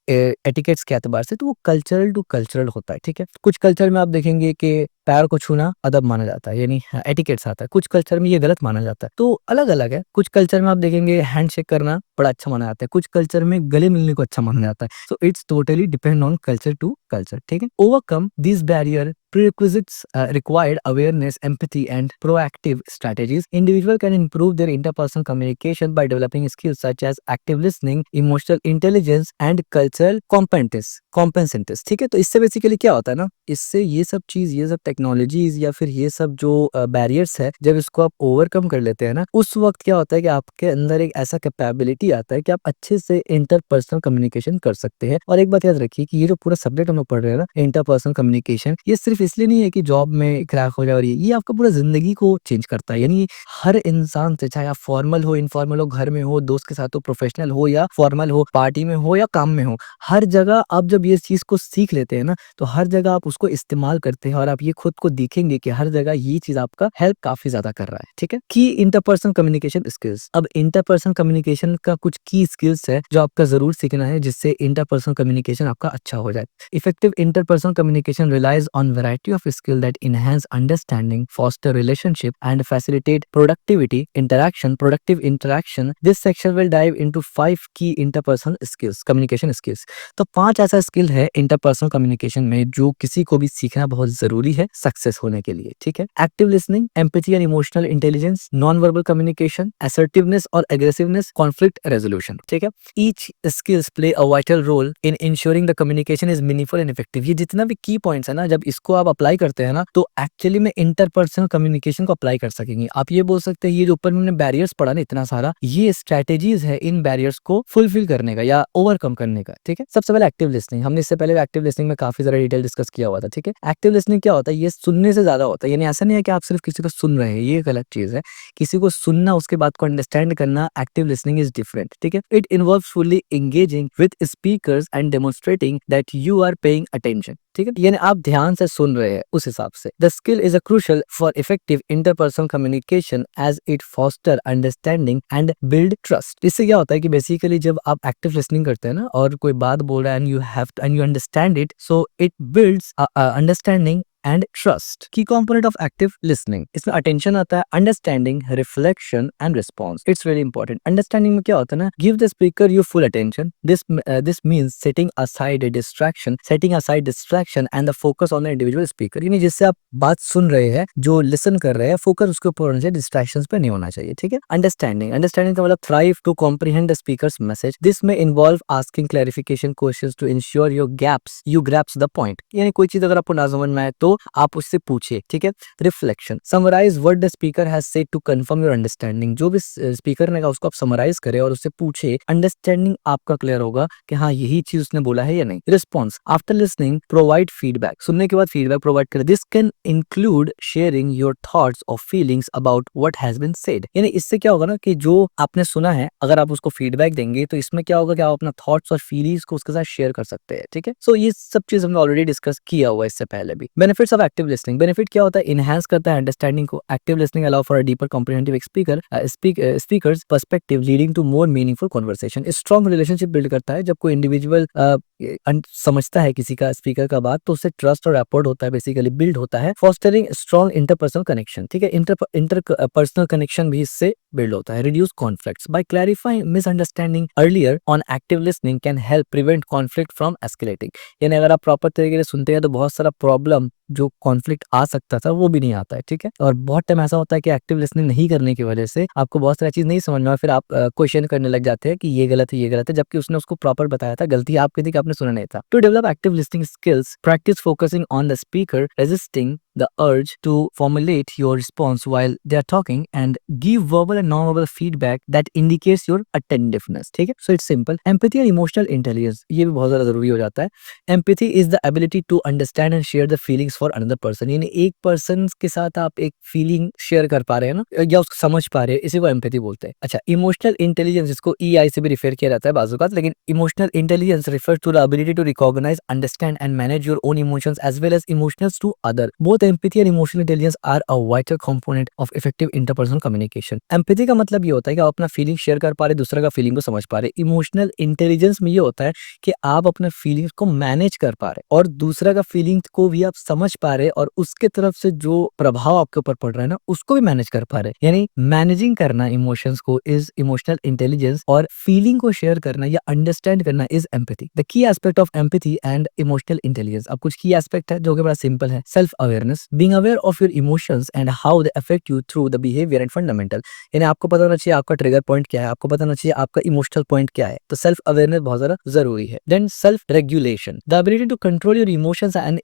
एटिकेट्स के एतबार से, तो वो कल्चरल टू कल्चरल होता है, ठीक है। कुछ कल्चर में आप देखेंगे कि पैर को छूना अदब माना जाता है, यानी एटिकेट्स आता है, कुछ कल्चर में ये गलत माना जाता है, तो अलग अलग है। कुछ कल्चर में आप देखेंगे हैंडशेक करना बड़ा अच्छा माना जाता है, कुछ कल्चर में गले मिलने को अच्छा माना जाता है। So it's totally depend on culture to culture, ठीक है। Overcome this barrier prerequisites required awareness, empathy, and proactive strategies। Individual can improve their interpersonal communication by developing skills such as active listening, emotional intelligence, and cultural competence। ठीक है, तो इससे बेसिकली क्या होता है ना, इससे ये सब चीज, ये सब टेक्नोलॉजीज या फिर ये सब जो बैरियर्स है, जब इसको आप ओवरकम कर लेते हैं ना, उस वक्त क्या होता है कि आपके अंदर एक ऐसा कैपेबिलिटी आता है कि आप अच्छे से इंटरपर्सनल कम्युनिकेशन कर सकते हैं। और एक बात याद रखिए कि ये जो पूरा सब्जेक्ट हम लोग पढ़ रहे हैं ना, इंटरपर्सनल कम्युनिकेशन, ये सिर्फ इसलिए नहीं है कि जॉब में क्रैक हो जाए और ये आपका पूरा ज़िंदगी को चेंज करता है। यानी हर इंसान से, चाहे आप फॉर्मल हो, इनफॉर्मल हो, घर में हो, दोस्त के साथ हो, प्रोफेशनल हो या फॉर्मल हो, पार्टी में हो या काम में हो, हर जगह आप जब ये चीज़ को सीख लेते हैं ना, तो हर जगह आप उसको इस्तेमाल करते हैं और आप ये खुद को देखेंगे कि हर जगह ये चीज़ आपका हेल्प काफ़ी ज़्यादा कर रहा है, ठीक है? की इंटरपर्सनल कम्युनिकेशन स्किल्स। अब इंटरपर्सनल कम्युनिकेशन का कुछ की स्किल्स है जो आपका ज़रूर सीखना है, जिससे इंटरपर्सनल कम्युनिकेशन आपका अच्छा हो जाए। Effective interpersonal communication relies on variety of skills that enhance understanding, foster relationship, and facilitate productive interaction. This section will dive into 5 key interpersonal communication skills. तो 5 ऐसा स्किल है इंटरपर्सनल कम्युनिकेशन में जो किसी को भी सीखना बहुत जरूरी है सक्सेस होने के लिए, ठीक है? Active listening, empathy and emotional intelligence, non verbal communication, assertiveness और एग्रेसिवनेस, कॉन्फ्लिक्ट रेजोल्यूशन, ठीक है? Each skills play a vital role in ensuring the communication is meaningful and effective. ये जितना भी की पॉइंट्स है ना, जब इसको आप अप्लाई करते हैं ना, तो एक्चुअली में इंटरपर्सनल कम्युनिकेशन को अप्लाई कर सकेंगे। आप ये बोल सकते हैं ये जो ऊपर हमने बैरियर्स पढ़ा ना इतना सारा, ये स्ट्रैटेजीज है इन बैरियर्स को फुलफिल करने का या ओवरकम करने का, ठीक है? सबसे पहले एक्टिव लिसनिंग। हमने इससे पहले एक्टिव लिसनिंग में काफी सारा डिटेल डिस्कस किया हुआ था, ठीक है? एक्टिव लिसनिंग क्या होता है? ये सुनने से ज्यादा होता है। यानी ऐसा नहीं है कि आप सिर्फ किसी को सुन रहे हैं, ये गलत चीज है। किसी को सुनना, उसके बात को अंडरस्टैंड करना, एक्टिव लिसनिंग इज डिफरेंट, ठीक है? It involves fully engaging with speakers and demonstrating that you are paying attention, ठीक है? यानी आप ध्यान से सुन रहे हैं उस हिसाब से। The skill is a crucial for effective interpersonal communication as it foster understanding and build trust. इससे क्या होता है कि बेसिकली जब आप एक्टिव लिसनिंग करते हैं ना और कोई बात बोल रहा है and you understand it, so it builds understanding and trust. की कंपोनेंट ऑफ एक्टिव लिसनिंग, इसमें अटेंशन आता है, understanding, reflection and response. It's very important. Understanding में क्या होता है ना, give the speaker your full attention. This means setting aside distraction and the focus on the individual speaker. यानी जिससे आप बात सुन रहे हैं, जो लिसन कर रहे हैं, फोकस उसके ऊपर होना चाहिए, डिस्ट्रैक्शंस पे नहीं होना चाहिए, ठीक है? अंडरस्टैंडिंग का मतलब thrive to comprehend the speaker's message. This में involve asking clarification questions to ensure you grasps the point. यानी कोई चीज अगर आपको ना समझ में आए तो आप उससे पूछिए, ठीक है? Reflection, summarise what the speaker has said to confirm your understanding. जो भी स्पीकर ने कहा उसको आप समराइज करें और उससे पूछे, अंडरस्टैंडिंग आपका क्लियर होगा कि हाँ यही चीज उसने बोला है या नहीं। Response, after listening provide feedback. सुनने के बाद फीडबैक प्रोवाइड करें। This can include sharing your thoughts और feelings about what has been said. यानी इससे क्या होगा ना कि जो आपने सुना है, अगर आप उसको फीडबैक देंगे तो इसमें क्या होगा कि आप अपना थॉट्स और फीलिंग्स को उसके साथ शेयर कर सकते हैं, ठीक है? सो ये सब चीज हमने ऑलरेडी डिस्कस किया हुआ है इससे पहले भी। Benefits of active listening, benefit क्या होता है? इनहांस करता है अंडरस्टैंडिंग को। Active listening allow for a deeper comprehensive speakers perspective leading to more meaningful conversation. Strong relationship build करता है। जब कोई इंडिविजुअल समझता है किसी का स्पीकर का बात, तो उससे ट्रस्ट और रैपोर्ट होता है, बेसिकली बिल्ड होता है। फॉस्टरिंग स्ट्रॉन्ग इंटरपर्सनल कनेक्शन, ठीक है? इंटरपर्सनल कनेक्शन भी इससे बिल्ड होता है। Reduce conflicts by clarifying misunderstanding earlier on active listening can help prevent conflict from escalating. यानी अगर आप प्रॉपर तरीके से सुनते हैं तो बहुत सारा प्रॉब्लम जो कॉन्फ्लिक्ट आ सकता था वो भी नहीं आता है, ठीक है? और बहुत टाइम ऐसा होता है कि एक्टिव लिसनिंग नहीं करने की वजह से आपको बहुत सारी चीज नहीं समझ में, और फिर आप क्वेश्चन करने लग जाते हैं कि ये गलत है, ये गलत है, जबकि उसने उसको प्रॉपर बताया था। गलती आपकी थी कि आपने सुना नहीं था। To develop active listening skills, practice focusing on the speaker, resisting the urge to formulate your response while they are talking, and give verbal and non-verbal feedback that indicates your attentiveness, ठीक है? So it's simple. Empathy and emotional intelligence, ये भी बहुत ज़्यादा ज़रूरी हो जाता है। Empathy is the ability to understand and share the feelings for another person। यानी एक पर्सन के साथ आप एक फीलिंग शेयर कर पा रहे हैं ना, या उसको समझ पा रहे हैं, इसी को एम्पैथी बोलते हैं। अच्छा, इमोशनल इंटेलिजेंस, इसको EI से भी रिफर किया जाता है बाज़-औक़ात, लेकिन emotional intelligence refers to the ability to recognize, understand and manage your own emotions as well as emotions to other. Both empathy and emotional intelligence are a vital component of effective interpersonal communication. Empathy का मतलब ये होता है कि आप अपना फीलिंग शेयर कर पा रहे, दूसरे का फीलिंग को समझ पा रहे। इमोशनल इंटेलिजेंस में ये होता है कि आप अपने फीलिंग्स को मैनेज कर पा रहे और दूसरा का फीलिंग्स को भी आप समझ पा रहे, और उसके तरफ से जो प्रभाव आपके ऊपर पड़ रहा है ना, उसको भी मैनेज कर पा रहे। यानी मैनेजिंग करना इमोशंस को इज इमोशनल इंटेलिजेंस, और फीलिंग को शेयर करना या अंडरस्टैंड करना is empathy. The key aspect of empathy and emotional intelligence, अब कुछ की एस्पेक्ट है जो कि बड़ा सिंपल है। Self awareness, being aware of your emotions and how they affect you through the behaviour and fundamental. यानी आपको पता होना चाहिए आपका ट्रिगर पॉइंट क्या है, आपको पता होना चाहिए आपका इमोशनल पॉइंट क्या है। तो सेल्फ अवेयरनेस बहुत ज्यादा जरूरी है। Then self regulation, the ability to control your emotions and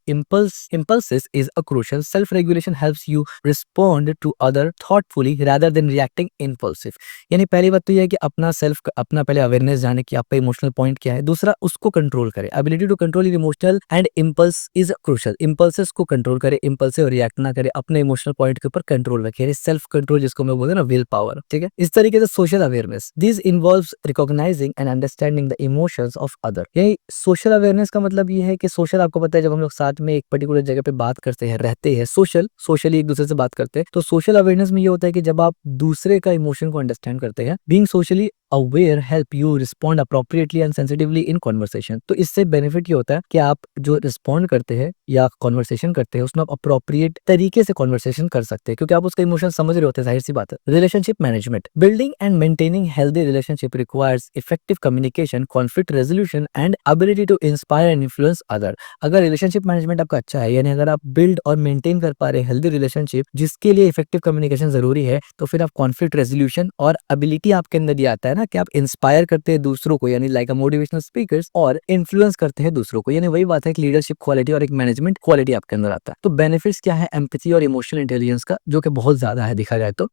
impulses is a crucial. Self regulation helps you respond to other thoughtfully rather than reacting impulsive. यानी पहली बात तो ये है कि अपना पहले अवेयरनेस जाने कि आपका इमोशनल पॉइंट क्या है, दूसरा उसको कंट्रोल करें। Ability to control your emotional and impulse is crucial. Impulses को कंट्रोल करें, इम्पल्सिव रिएक्ट ना करें, अपने इमोशनल पॉइंट के ऊपर कंट्रोल रखें, सेल्फ कंट्रोल जिसको मैं बोलते हैं ना, विल पावर। ठीक है, इस तरीके से social awareness, this involves recognising and understanding the emotions of other. यही सोशल अवेयरनेस का मतलब ये है कि सोशल, आपको पता है जब हम लोग साथ में एक पर्टिकुलर जगह पे बात करते हैं, रहते हैं, सोशली एक दूसरे से बात करते हैं, तो सोशल अवेयरनेस में ये होता है कि जब आप दूसरे का इमोशन को अंडरस्टैंड करते हैं, being socially aware help you respond appropriately and sensitively in conversation. तो इससे बेनिफिट ये होता है कि आप जो रिस्पॉन्ड करते हैं या कॉन्वर्सेशन करते हैं, उसमें आप अप्रोप्रिएट तरीके से कॉन्वर्सेशन कर सकते हैं, क्योंकि आप उसका इमोशन समझ रहे होते हैं, जाहिर सी बात है। Relationship management, building and maintaining healthy relationship requires effective communication, conflict resolution and ability to inspire and influence other. अगर रिलेशनशिप मैनेजमेंट आपका अच्छा है, यानी अगर आप बिल्ड और मेंटेन कर पा रहे हैं हेल्दी रिलेशनशिप, जिसके लिए इफेक्टिव कम्युनिकेशन जरूरी है, तो फिर आप कॉन्फ्लिक्ट रेजोल्यूशन और एबिलिटी आपके अंदर ये आता है ना कि आप इंस्पायर करते हैं दूसरों को, यानी लाइक अ मोटिवेशनल स्पीकर्स, और इन्फ्लुएंस करते हैं दूसरों को, यानी वही बात है कि लीडरशिप क्वालिटी और एक मैनेजमेंट क्वालिटी आपके अंदर आता है। तो बेनिफिट्स क्या है एम्पैथी और इमोशनल इंटेलिजेंस का, जो कि बहुत ज्यादा है देखा जाए तो।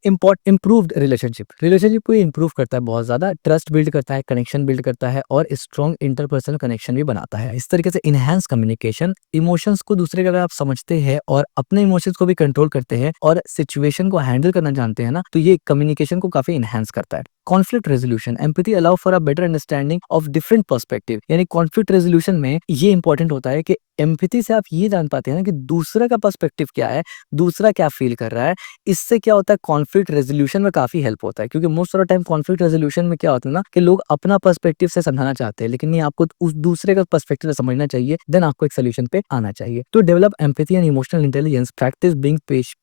इंप्रूव्ड रिलेशनशिप को इंप्रूव करता है बहुत ज्यादा, ट्रस्ट बिल्ड करता है, कनेक्शन बिल्ड करता है और स्ट्रॉन्ग इंटरपर्सनल कनेक्शन भी बनाता है। इस तरीके से इनहैंस कम्युनिकेशन, इमोशंस को दूसरे का अगर आप समझते हैं और अपने इमोशंस को भी कंट्रोल करते हैं और सिचुएशन को हैंडल करना जानते हैं ना, तो ये कम्युनिकेशन को काफी इनहैंस करता है। Conflict resolution, empathy allow for a better understanding of different perspective, यानी कॉन्फ्लिक्ट रेजोल्यूशन में ये इंपॉर्टेंट होता है कि एम्पैथी से आप ये जान पाते हैं ना कि दूसरा का पर्सपेक्टिव क्या है, दूसरा क्या फील कर रहा है। इससे क्या होता है, कॉन्फ्लिक्ट रेजोल्यूशन में काफी हेल्प होता है, क्योंकि most of the time conflict resolution में क्या होता है ना कि लोग अपना पर्सपेक्टिव से समझाना चाहते हैं, लेकिन ये आपको उस दूसरे का पर्सपेक्टिव से समझना चाहिए, देन आपको एक सोल्यूशन पे आना चाहिए। तो develop empathy and emotional intelligence, practice being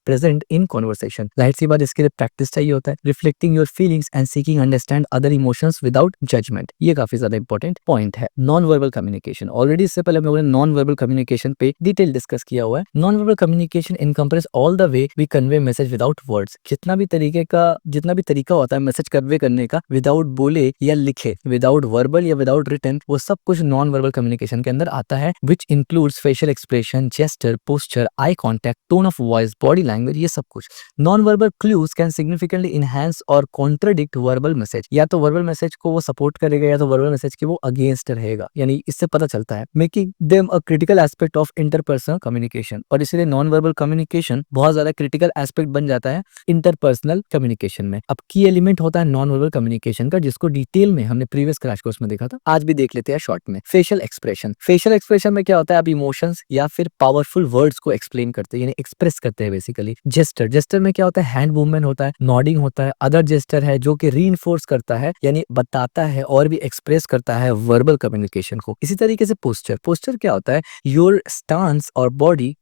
present in conversation. जाहिर सी बात, इसके लिए प्रैक्टिस चाहिए होता है। Reflecting your feelings and seeking understand other emotions without judgement, ये काफी ज्यादा इंपॉर्टेंट पॉइंट है। नॉन वर्बल कम्युनिकेशन, ऑलरेडी इससे पहले हम लोगों ने नॉन वर्बल कम्युनिकेशन पे डिटेल डिस्कस किया हुआ है। Non verbal communication encompasses all the way we convey message without words. जितना भी तरीका होता है मैसेज कन्वे करने का, विदाउट बोले या लिखे, विदाउट वर्बल या विदाउट रिटन, वो सब कुछ नॉन वर्बल कम्युनिकेशन के अंदर आता है, which includes facial expression, gesture, posture, I contact, tone of voice, body language, ये सब कुछ। Non verbal clues can significantly enhance और कॉन्ट्रडिक्ट वर्बल मैसेज, या तो वर्बल मैसेज को वो सपोर्ट करेगा या तो वर्बल मैसेज के वो अगेंस्ट रहेगा, यानी इससे पता चलता है, making them a critical aspect of interpersonal communication. और इसलिए नॉन वर्बल कम्युनिकेशन बहुत ज्यादा क्रिटिकल एस्पेक्ट बन जाता है इंटरपर्सनल कम्युनिकेशन में। अब की एलिमेंट होता है नॉन वर्बल कम्युनिकेशन का, जिसको डिटेल में हमने प्रीवियस क्रैश कोर्स में देखा था, आज भी देख लेते हैं शॉर्ट में। फेशियल एक्सप्रेशन, फेशियल एक्सप्रेशन में क्या होता है, आप इमोशंस या फिर पावरफुल वर्ड्स को एक्सप्लेन करते हैं, यानी एक्सप्रेस करते हैं बेसिकली। जेस्टर में क्या होता है, हैंड मूवमेंट होता है, नॉडिंग होता है। अदर जेस्टर है जो कि रीइंफोर्स करता है, यानी बताता है और भी एक्सप्रेस करता है वर्बल कम्युनिकेशन को। इसी तरीके से पोस्चर क्या होता है, योर स्टांस और body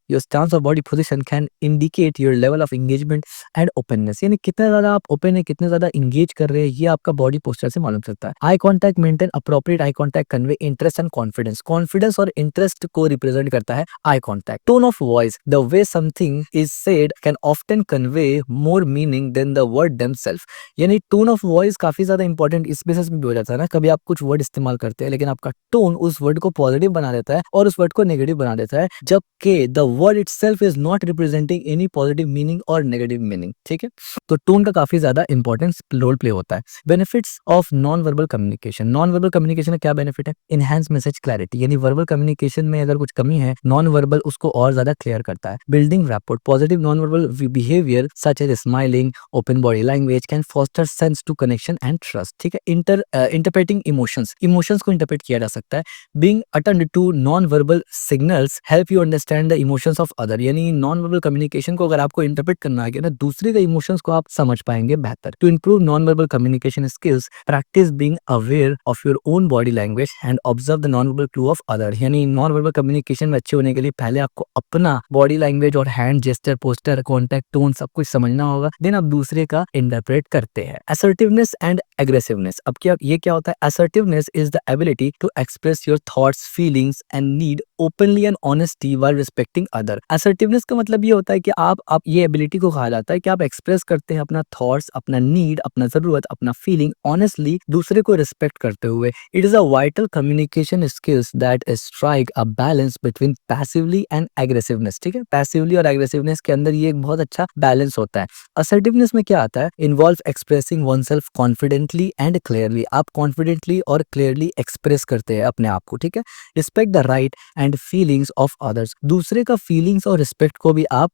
position can indicate your level of engagement and openness, यानी कितना ज्यादा आप ओपन है, कितने ज्यादा इंगेज कर रहे हैं, ये आपका बॉडी पोस्चर से मालूम चलता है। Eye contact maintain appropriate eye contact convey interest and confidence और इंटरेस्ट को रिप्रेजेंट करता है eye contact. Tone of voice, the way something is said can often convey more meaning than the word themselves, यानी टोन ऑफ वॉइस काफी ज्यादा इंपॉर्टेंट इस बेसिस में भी हो जाता है ना, कभी आप कुछ वर्ड इस्तेमाल करते हैं लेकिन आपका टोन उस वर्ड को पॉजिटिव बना देता है और उस वर्ड को नेगेटिव बना देता है, जबकि the word itself is not representing any positive meaning और नेगेटिव मीनिंग। ठीक है, तो टोन का काफी ज्यादा इंपॉर्टेंस रोल प्ले होता है। Benefits of non verbal communication, non verbal communication का क्या बेनिफिट है, इनहैंस मैसेज क्लैरिटी, यानी वर्बल कम्युनिकेशन में अगर कुछ कमी है, नॉन वर्बल उसको और ज्यादा क्लियर करता है। Building rapport, positive non verbal behaviour such as smiling, open body language can foster sense to connection and trust. ठीक है, इंटरप्रेटिंग इमोशंस को इंटरप्रेट किया जा सकता है। Being attend to non verbal signals help you understand the emotions of other, यानी नॉन वर्बल कम्युनिकेशन को अगर आपको इंटरप्रेट करना आ गया ना, दूसरे के इमोशंस को आप समझ पाएंगे बेहतर। To improve non verbal communication skills, practise being aware of your own body language and observe the non verbal clue of other, यानी नॉन वर्बल कम्युनिकेशन में अच्छे होने के लिए पहले आपको अपना बॉडी लैंग्वेज और hand gesture, posture, contact, tone सब कुछ समझना होगा, देन आप दूसरे का इंटरप्रेट करते हैं। असर्टिवनेस एंड एग्रेसिवनेस, अब क्या होता है, assertiveness is the ability to express your thoughts, feelings and need openly and honestly while respecting other. Assertiveness का मतलब ये होता है कि आप ये एबिलिटी को कहा जाता है कि आप एक्सप्रेस करते हैं अपना थॉट्स, अपना नीड, अपना ज़रूरत, अपना फीलिंग ऑनेस्टली दूसरे को रिस्पेक्ट करते हुए। It is a vital communication skills that strike a balance between passively and aggressiveness, ठीक है? पैसिवली और एग्रेसिवनेस के अंदर ये एक बहुत अच्छा बैलेंस होता है। असर्टिवनेस में क्या आता है? Involve expressing oneself confidently and clearly. आप कॉन्फिडेंटली और क्लियरली एक्सप्रेस करते हैं अपने आप को, ठीक है? Respect the right and feelings of others. दूसरे का फीलिंग्स और रिस्पेक्ट को भी आप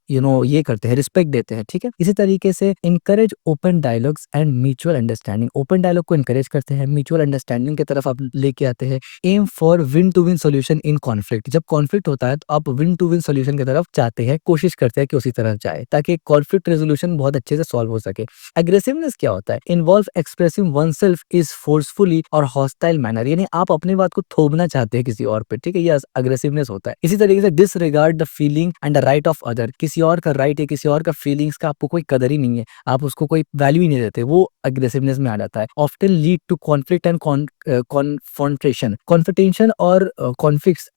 ये करते हैं, रिस्पेक्ट देते हैं, ठीक है? इसी तरीके से encourage open dialogues and mutual understanding. Open dialogue को इनकरेज करते हैं, म्यूचुअल अंडरस्टैंडिंग की तरफ आप लेके आते हैं। Aim for win to win solution in conflict. जब कॉन्फ्लिक्ट होता है तो आप विन टू विन सॉल्यूशन की तरफ चाहते हैं, कोशिश करते हैं कि उसी तरफ जाए ताकि कॉन्फ्लिक्ट रेजोल्यूशन बहुत अच्छे से सॉल्व हो सके। एग्रेसिवनेस क्या होता है? Involve expressing oneself is forcefully और हॉस्टाइल मैनर, यानी आप अपनी बात को थोपना चाहते हैं किसी और पे, ठीक है? ये अग्रेसिवनेस होता है। इसी तरीके से disregard the feeling and the right of other. किसी और का राइट है, किसी और का फीलिंग्स का आपको कोई कदर ही नहीं है, आप उसको कोई वैल्यू ही नहीं देते, वो अग्रेसिवनेस में आ जाता है। Often lead to conflict and confrontation. Confrontation और कॉन्फ्लिक्ट्स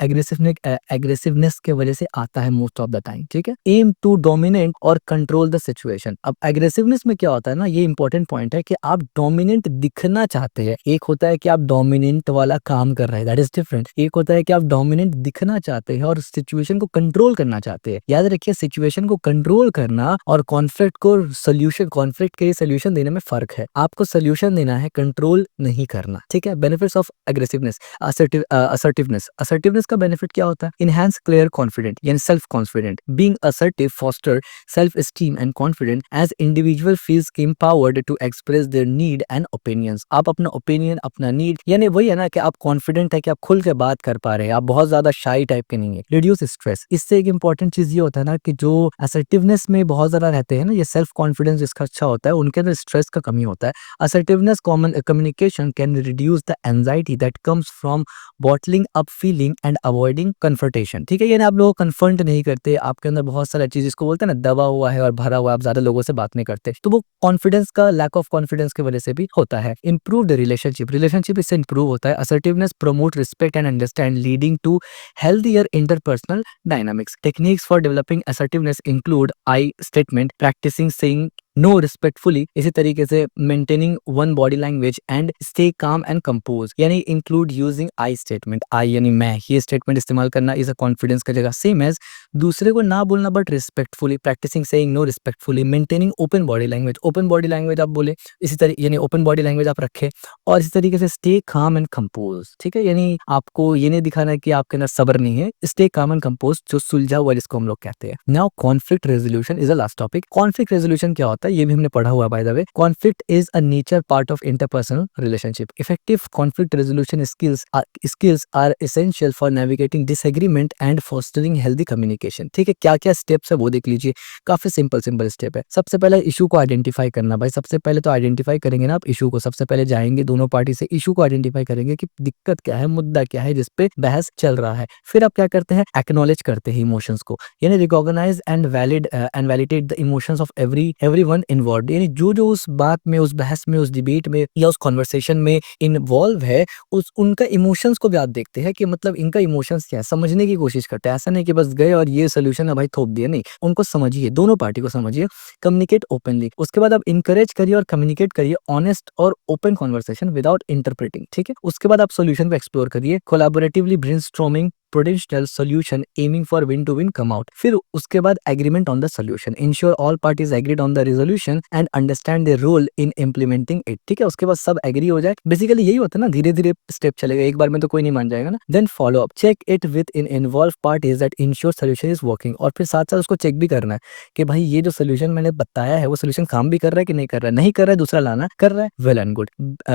एग्रेसिवनेस के वजह से आता है मोस्ट ऑफ द टाइम, ठीक है? एम टू डोमिनेट और कंट्रोल द सिचुएशन। अब एग्रेसिवनेस में क्या होता है ना, ये इंपॉर्टेंट पॉइंट है कि आप डोमिनेंट दिखना चाहते हैं। एक होता है कि आप डोमिनेंट वाला काम कर रहे हैं, दैट इज डिफरेंट। एक होता है कि आप डोमिनेंट दिखना चाहते हैं और सिचुएशन को कंट्रोल करना चाहते हैं। याद रखिए, सिचुएशन को कंट्रोल करना और कॉन्फ्लिक्ट के सोल्यूशन देने में फर्क है। आपको सोल्यूशन देना है, कंट्रोल नहीं करना, ठीक है? बेनिफिट्स ऑफ एग्रेसिवनेस, असर्टिवनेस का बेनिफिट क्या होता है? इनहैंस क्लियर कॉन्फिडेंट, यानी self confident. Being assertive foster self esteem and confident as individual feels empowered to express their need and opinions. आप अपना ओपिनियन, अपना नीड, यानी वही है ना कि आप कॉन्फिडेंट है कि आप खुल के बात कर पा रहे हैं, आप बहुत ज्यादा शाई टाइप के नहीं है। Reduce stress. इससे एक इंपॉर्टेंट चीज ये होता है ना कि जो असर्टिवनेस में बहुत ज्यादा रहते हैं ना, ये सेल्फ कॉन्फिडेंस जिसका अच्छा होता है, उनके अंदर स्ट्रेस का कमी होता है। Assertiveness common communication can reduce the anxiety that comes from bottling up feeling and avoiding confrontation, ठीक है? यानी आप लोग कन्फ्रंट नहीं करते, आपके अंदर बहुत सारा चीज जिसको बोलते हैं ना दबा हुआ है और भरा हुआ है, आप ज्यादा लोगों से बात नहीं करते, तो वो कॉन्फिडेंस का लैक ऑफ कॉन्फिडेंस की वजह से भी होता है। इंप्रूव द रिलेशनशिप इससे इंप्रूव होता है। Assertiveness promote respect and understand leading to healthier interpersonal dynamics. Techniques for developing assertiveness include I statement, practicing saying no respectfully, इसी तरीके से maintaining one body language and stay calm and compose, यानी include using I statement. I यानी मैं, ये स्टेटमेंट इस्तेमाल करना इज अ कॉन्फिडेंस का जगह। सेम एज दूसरे को ना बोलना but respectfully, practising saying no respectfully, maintaining open body language. Open body language आप बोले, इसी तरीके यानी ओपन बॉडी लैंग्वेज आप रखें, और इसी तरीके से स्टे काम एंड कंपोज, ठीक है? यानी आपको ये नहीं दिखाना है कि आपके अंदर सब्र नहीं है, स्टे काम एंड कंपोज, जो सुलझा हुआ जिसको हम लोग कहते हैं। Now conflict resolution is a last topic. Conflict resolution क्या होता है, ये भी हमने पढ़ा हुआ by the way. Conflict is a nature part of interpersonal relationship. Effective conflict resolution skills are essential for navigating disagreement and fostering healthy communication, ठीक है? क्या क्या स्टेप्स है वो देख लीजिए, काफी सिंपल सिंपल स्टेप है। सबसे पहले इशू को आइडेंटिफाई करना। भाई सबसे पहले तो आइडेंटिफाई करेंगे ना आप इशू को, सबसे पहले जाएंगे दोनों पार्टी से इशू को आइडेंटिफाई करेंगे कि दिक्कत क्या है, मुद्दा क्या है जिसपे बहस चल रहा है। फिर आप क्या करते हैं, एक्नॉलेज करते हैं इमोशंस को, यानी recognise and validate the emotions of everyone involved, यानी जो जो उस बात में, उस बहस में, उस डिबेट में या उस कॉन्वर्सेशन में इन्वॉल्व है, उस उनका इमोशंस को भी आप देखते हैं कि मतलब इनका इमोशंस क्या है, समझने की कोशिश करते हैं। ऐसा नहीं कि बस गए और ये सोल्यूशन है भाई थोप दिया, नहीं, उनको समझिए, दोनों पार्टी को समझिए। कम्युनिकेट ओपनली, उसके बाद आप इंकरेज करिए और कम्युनिकेट करिए ऑनेस्ट और ओपन कॉन्वर्सेशन विदाउट इंटरप्रेटिंग, ठीक है? उसके बाद आप सोल्यूशन को एक्सप्लोर करिए। Collaboratively brainstorming potential solution aiming for win to win come out. फिर उसके बाद agreement on the solution, ensure all parties agreed on the resolution and understand their role in implementing it, ठीक है? उसके बाद सब एग्री हो जाए। बेसिकली यही होता है ना, धीरे धीरे स्टेप चलेगा, एक बार में तो कोई नहीं मान जाएगा ना। Then follow up, check it within involve parties that ensure solution is working, और फिर साथ साथ उसको चेक भी करना है कि भाई ये जो सोल्यूशन मैंने बताया है वो सोल्यूशन काम भी कर रहा है कि नहीं कर रहा है। नहीं कर रहा है, दूसरा लाना, कर रहा है, well and good.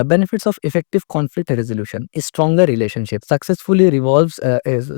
Benefits of effective conflict resolution, stronger relationship,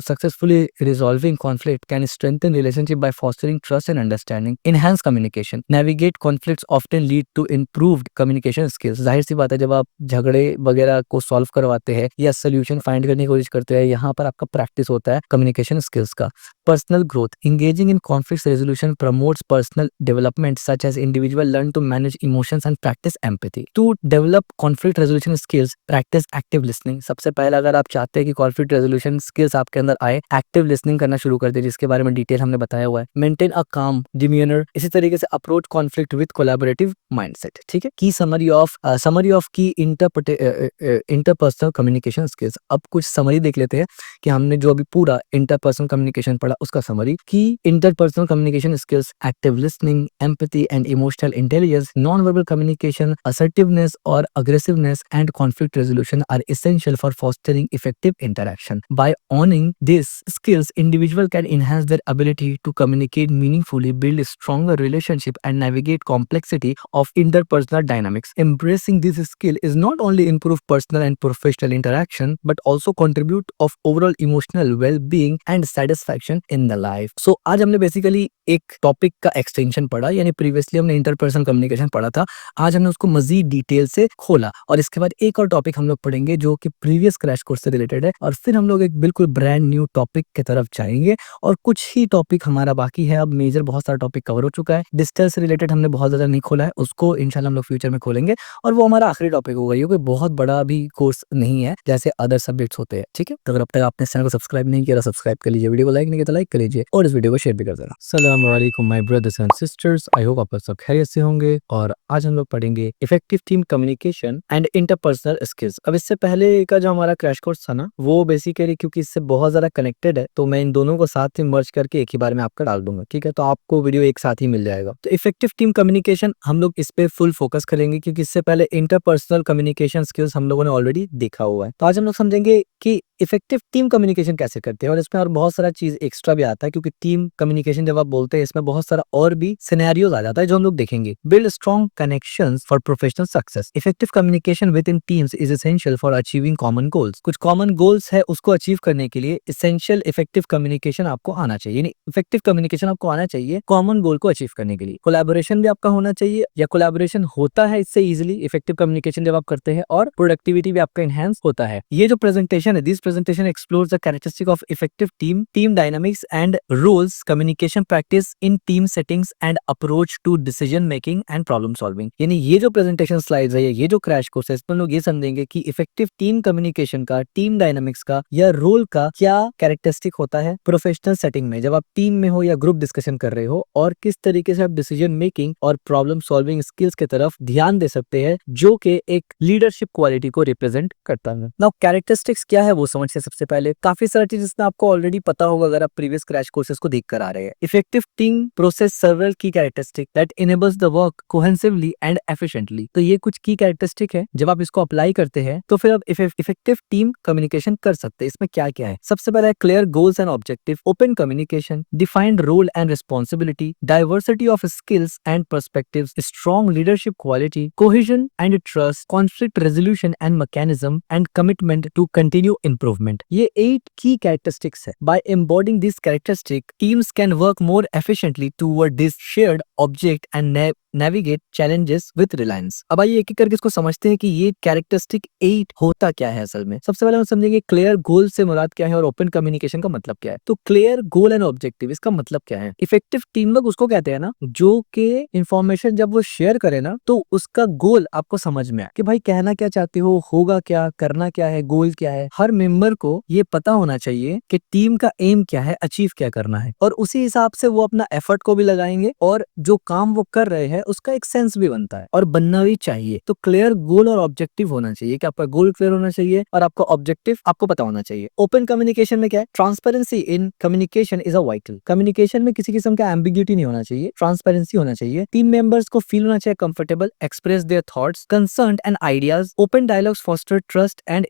successfully resolving conflict can strengthen relationship by fostering trust and understanding, enhance communication, navigate conflicts often lead to improved communication skills। जाहिर सी बात है, जब आप झगड़े वगैरह को सॉल्व करवाते हैं या सोल्यूशन फाइंड करने की कोशिश करते हैं, यहाँ पर आपका प्रैक्टिस होता है कम्युनिकेशन स्किल्स का। Personal growth, engaging in conflict resolution promotes personal development such as individual learn to manage emotions and practice empathy। To develop conflict resolution skills, practice active listening। सबसे पहले अगर आप चाहते हैं कि conflict resolution skills आप के अंदर आए, एक्टिव लिसनिंग करना शुरू कर दे, जिसके बारे में डिटेल हमने बताया हुआ है। मेंटेन अ काम डिमीनर, इसी तरीके से approach conflict with collaborative mindset. ठीक है, की समरी ऑफ की इंटरपर्सनल कम्युनिकेशन स्किल्स। अब कुछ समरी देख लेते हैं कि हमने जो अभी पूरा इंटरपर्सनल कम्युनिकेशन पढ़ा उसका समरी। की interpersonal communication skills: active listening, empathy and emotional intelligence, non verbal communication, assertiveness or aggressiveness, and conflict resolution are essential for fostering effective interaction. By owning these skills, individual can enhance their ability to communicate meaningfully, build a stronger relationship, and navigate complexity of interpersonal dynamics. Embracing this skill is not only improve personal and professional interaction, but also contribute of overall emotional well-being and satisfaction in the life. So आज हमने बेसिकली एक टॉपिक का एक्सटेंशन पढ़ा, यानी प्रीवियसली हमने इंटरपर्सनल कम्युनिकेशन पढ़ा था, आज हमने उसको मजीद डिटेल से खोला और इसके बाद एक और टॉपिक हम लोग पढ़ेंगे जो कि प्रीवियस क्रैश कोर्स से रिलेटेड है, और फिर हम लोग एक बिल्कुल ब्रांड न्यू टॉपिक की तरफ जाएंगे और कुछ ही टॉपिक हमारा बाकी है। अब मेजर बहुत सारा टॉपिक कवर हो चुका है, डिजिटल से रिलेटेड हमने बहुत ज्यादा नहीं खोला है, उसको इंशाल्लाह हम लोग फ्यूचर में खोलेंगे और वो हमारा आखिरी टॉपिक होगा। ये कोई बहुत बड़ा भी कोर्स नहीं है जैसे अदर सब्जेक्ट्स होते हैं। ठीक है, तो अगर अब तक आपने इस चैनल को सब्सक्राइब नहीं किया तो सब्सक्राइब कर लीजिए, वीडियो को लाइक नहीं किया तो लाइक कर लीजिए और इस वीडियो को शेयर भी कर देना। अस्सलाम वालेकुम my brothers and sisters, I hope आप सब खैरियत से होंगे और आज हम लोग पढ़ेंगे effective team communication and interpersonal skills. अब इससे पहले का जो हमारा क्रैश कोर्स था ना, वो बेसिकली क्योंकि इससे बहुत ज्यादा कनेक्टेड है तो मैं इन दोनों को साथ ही मर्ज करके एक ही बार में आपका डाल दूंगा। ठीक है, तो आपको वीडियो एक साथ ही मिल जाएगा। तो इफेक्टिव टीम कम्युनिकेशन हम लोग इस पे फुल फोकस करेंगे क्योंकि इससे पहले इंटरपर्सनल कम्युनिकेशन स्किल्स हम लोगों ने ऑलरेडी देखा हुआ है। तो आज हम लोग समझेंगे कि इफेक्टिव टीम कम्युनिकेशन कैसे करते हैं और इसमें और बहुत सारा चीज एक्स्ट्रा भी आता है क्योंकि टीम कम्युनिकेशन जब आप बोलते हैं इसमें बहुत सारा और भी सिनेरियोज आ जाता है जो हम लोग देखेंगे। Build strong connections for professional success. Effective communication with in teams is essential for achieving common goals. कुछ कॉमन गोल्स है उसको अचीव करने के लिए इसेंशियल इफेक्टिव कम्युनिकेशन आपको आना चाहिए, यानी इफेक्टिव कम्युनिकेशन आपको आना चाहिए कॉमन गोल को अचीव करने के लिए। कोलैबोरेशन भी आपका होना चाहिए या कोलैबोरेशन होता है इससे इजिली इफेक्टिव कम्युनिकेशन जब आप करते हैं, और प्रोडक्टिविटी भी आपका एनहांस होता है। ये जो प्रेजेंटेशन है, this presentation explores the characteristic of effective team dynamics and roles, communication practice in team settings and approach to decision making and problem solving। यानी ये जो प्रेजेंटेशन स्लाइड्स है, ये जो क्रैश कोर्स है, इसमें लोग ये समझेंगे कि इफेक्टिव टीम कम्युनिकेशन का, टीम डायनामिक्स का या रोल का क्या कैरेक्टरिस्टिक होता है प्रोफेशनल सेटिंग में जब आप टीम में हो या ग्रुप डिस्कशन कर रहे हो, और किस तरीके से आप डिसीजन मेकिंग और प्रॉब्लम सॉल्विंग स्किल्स की तरफ ध्यान दे सकते हैं जो कि एक लीडरशिप क्वालिटी को रिप्रेजेंट करता है। नाउ कैरेक्टरिस्टिक्स क्या है वो समझते हैं। सबसे पहले काफी सारी चीज इसमें आपको ऑलरेडी पता होगा अगर आप प्रीवियस क्रैश कोर्सेज को देख कर आ रहे हैं। Effective team process several key characteristic that enables the work cohesively and efficiently. तो ये कुछ की कैरेक्टरिस्टिक है, जब आप इसको अप्लाई करते हैं तो फिर आप इफेक्टिव टीम कम्युनिकेशन कर सकते हैं। इसमें क्या क्या है? सबसे पहला है clear goals and objective, open communication, defined role and responsibility, diversity of skills and perspectives, strong leadership quality, cohesion and trust, conflict resolution and mechanism and commitment to continue improvement. ये 8 key characteristics है। By embodying these characteristics, teams can work more efficiently toward this shared object and navigate challenges with reliance। अब आइए एक एक करके इसको समझते हैं कि ये कैरेक्टरिस्टिक 8 होता क्या है असल में। सबसे पहले हम समझेंगे क्लियर गोल से मुराद क्या है और ओपन कम्युनिकेशन का मतलब क्या है। तो क्लियर गोल एंड ऑब्जेक्टिव, इसका मतलब क्या है? इफेक्टिव टीम वर्क उसको कहते हैं ना जो कि इंफॉर्मेशन जब वो शेयर करे ना तो उसका गोल आपको समझ में आए कि भाई कहना क्या चाहते हो, होगा क्या, करना क्या है, गोल क्या है। हर मेंबर को ये पता होना चाहिए कि टीम का एम क्या है, अचीव क्या करना है, और उसी हिसाब से वो अपना एफर्ट को भी लगाएंगे और जो काम वो कर रहे हैं उसका एक सेंस भी बनता है और बनना भी चाहिए। तो क्लियर गोल और ऑब्जेक्टिव होना चाहिए कि आपका गोल क्लियर होना चाहिए और आपका ऑब्जेक्टिव आपको पता होना चाहिए। ओपन कम्युनिकेशन में क्या है? Transparency in communication is a vital. Communication में किसी किस्म का एम्बिग्यूटी नहीं होना चाहिए, ट्रांसपेरेंसी होना चाहिए। टीम मेंबर्स को फील होना चाहिए comfortable, express their thoughts, concern and ideas. Open dialogues foster trust and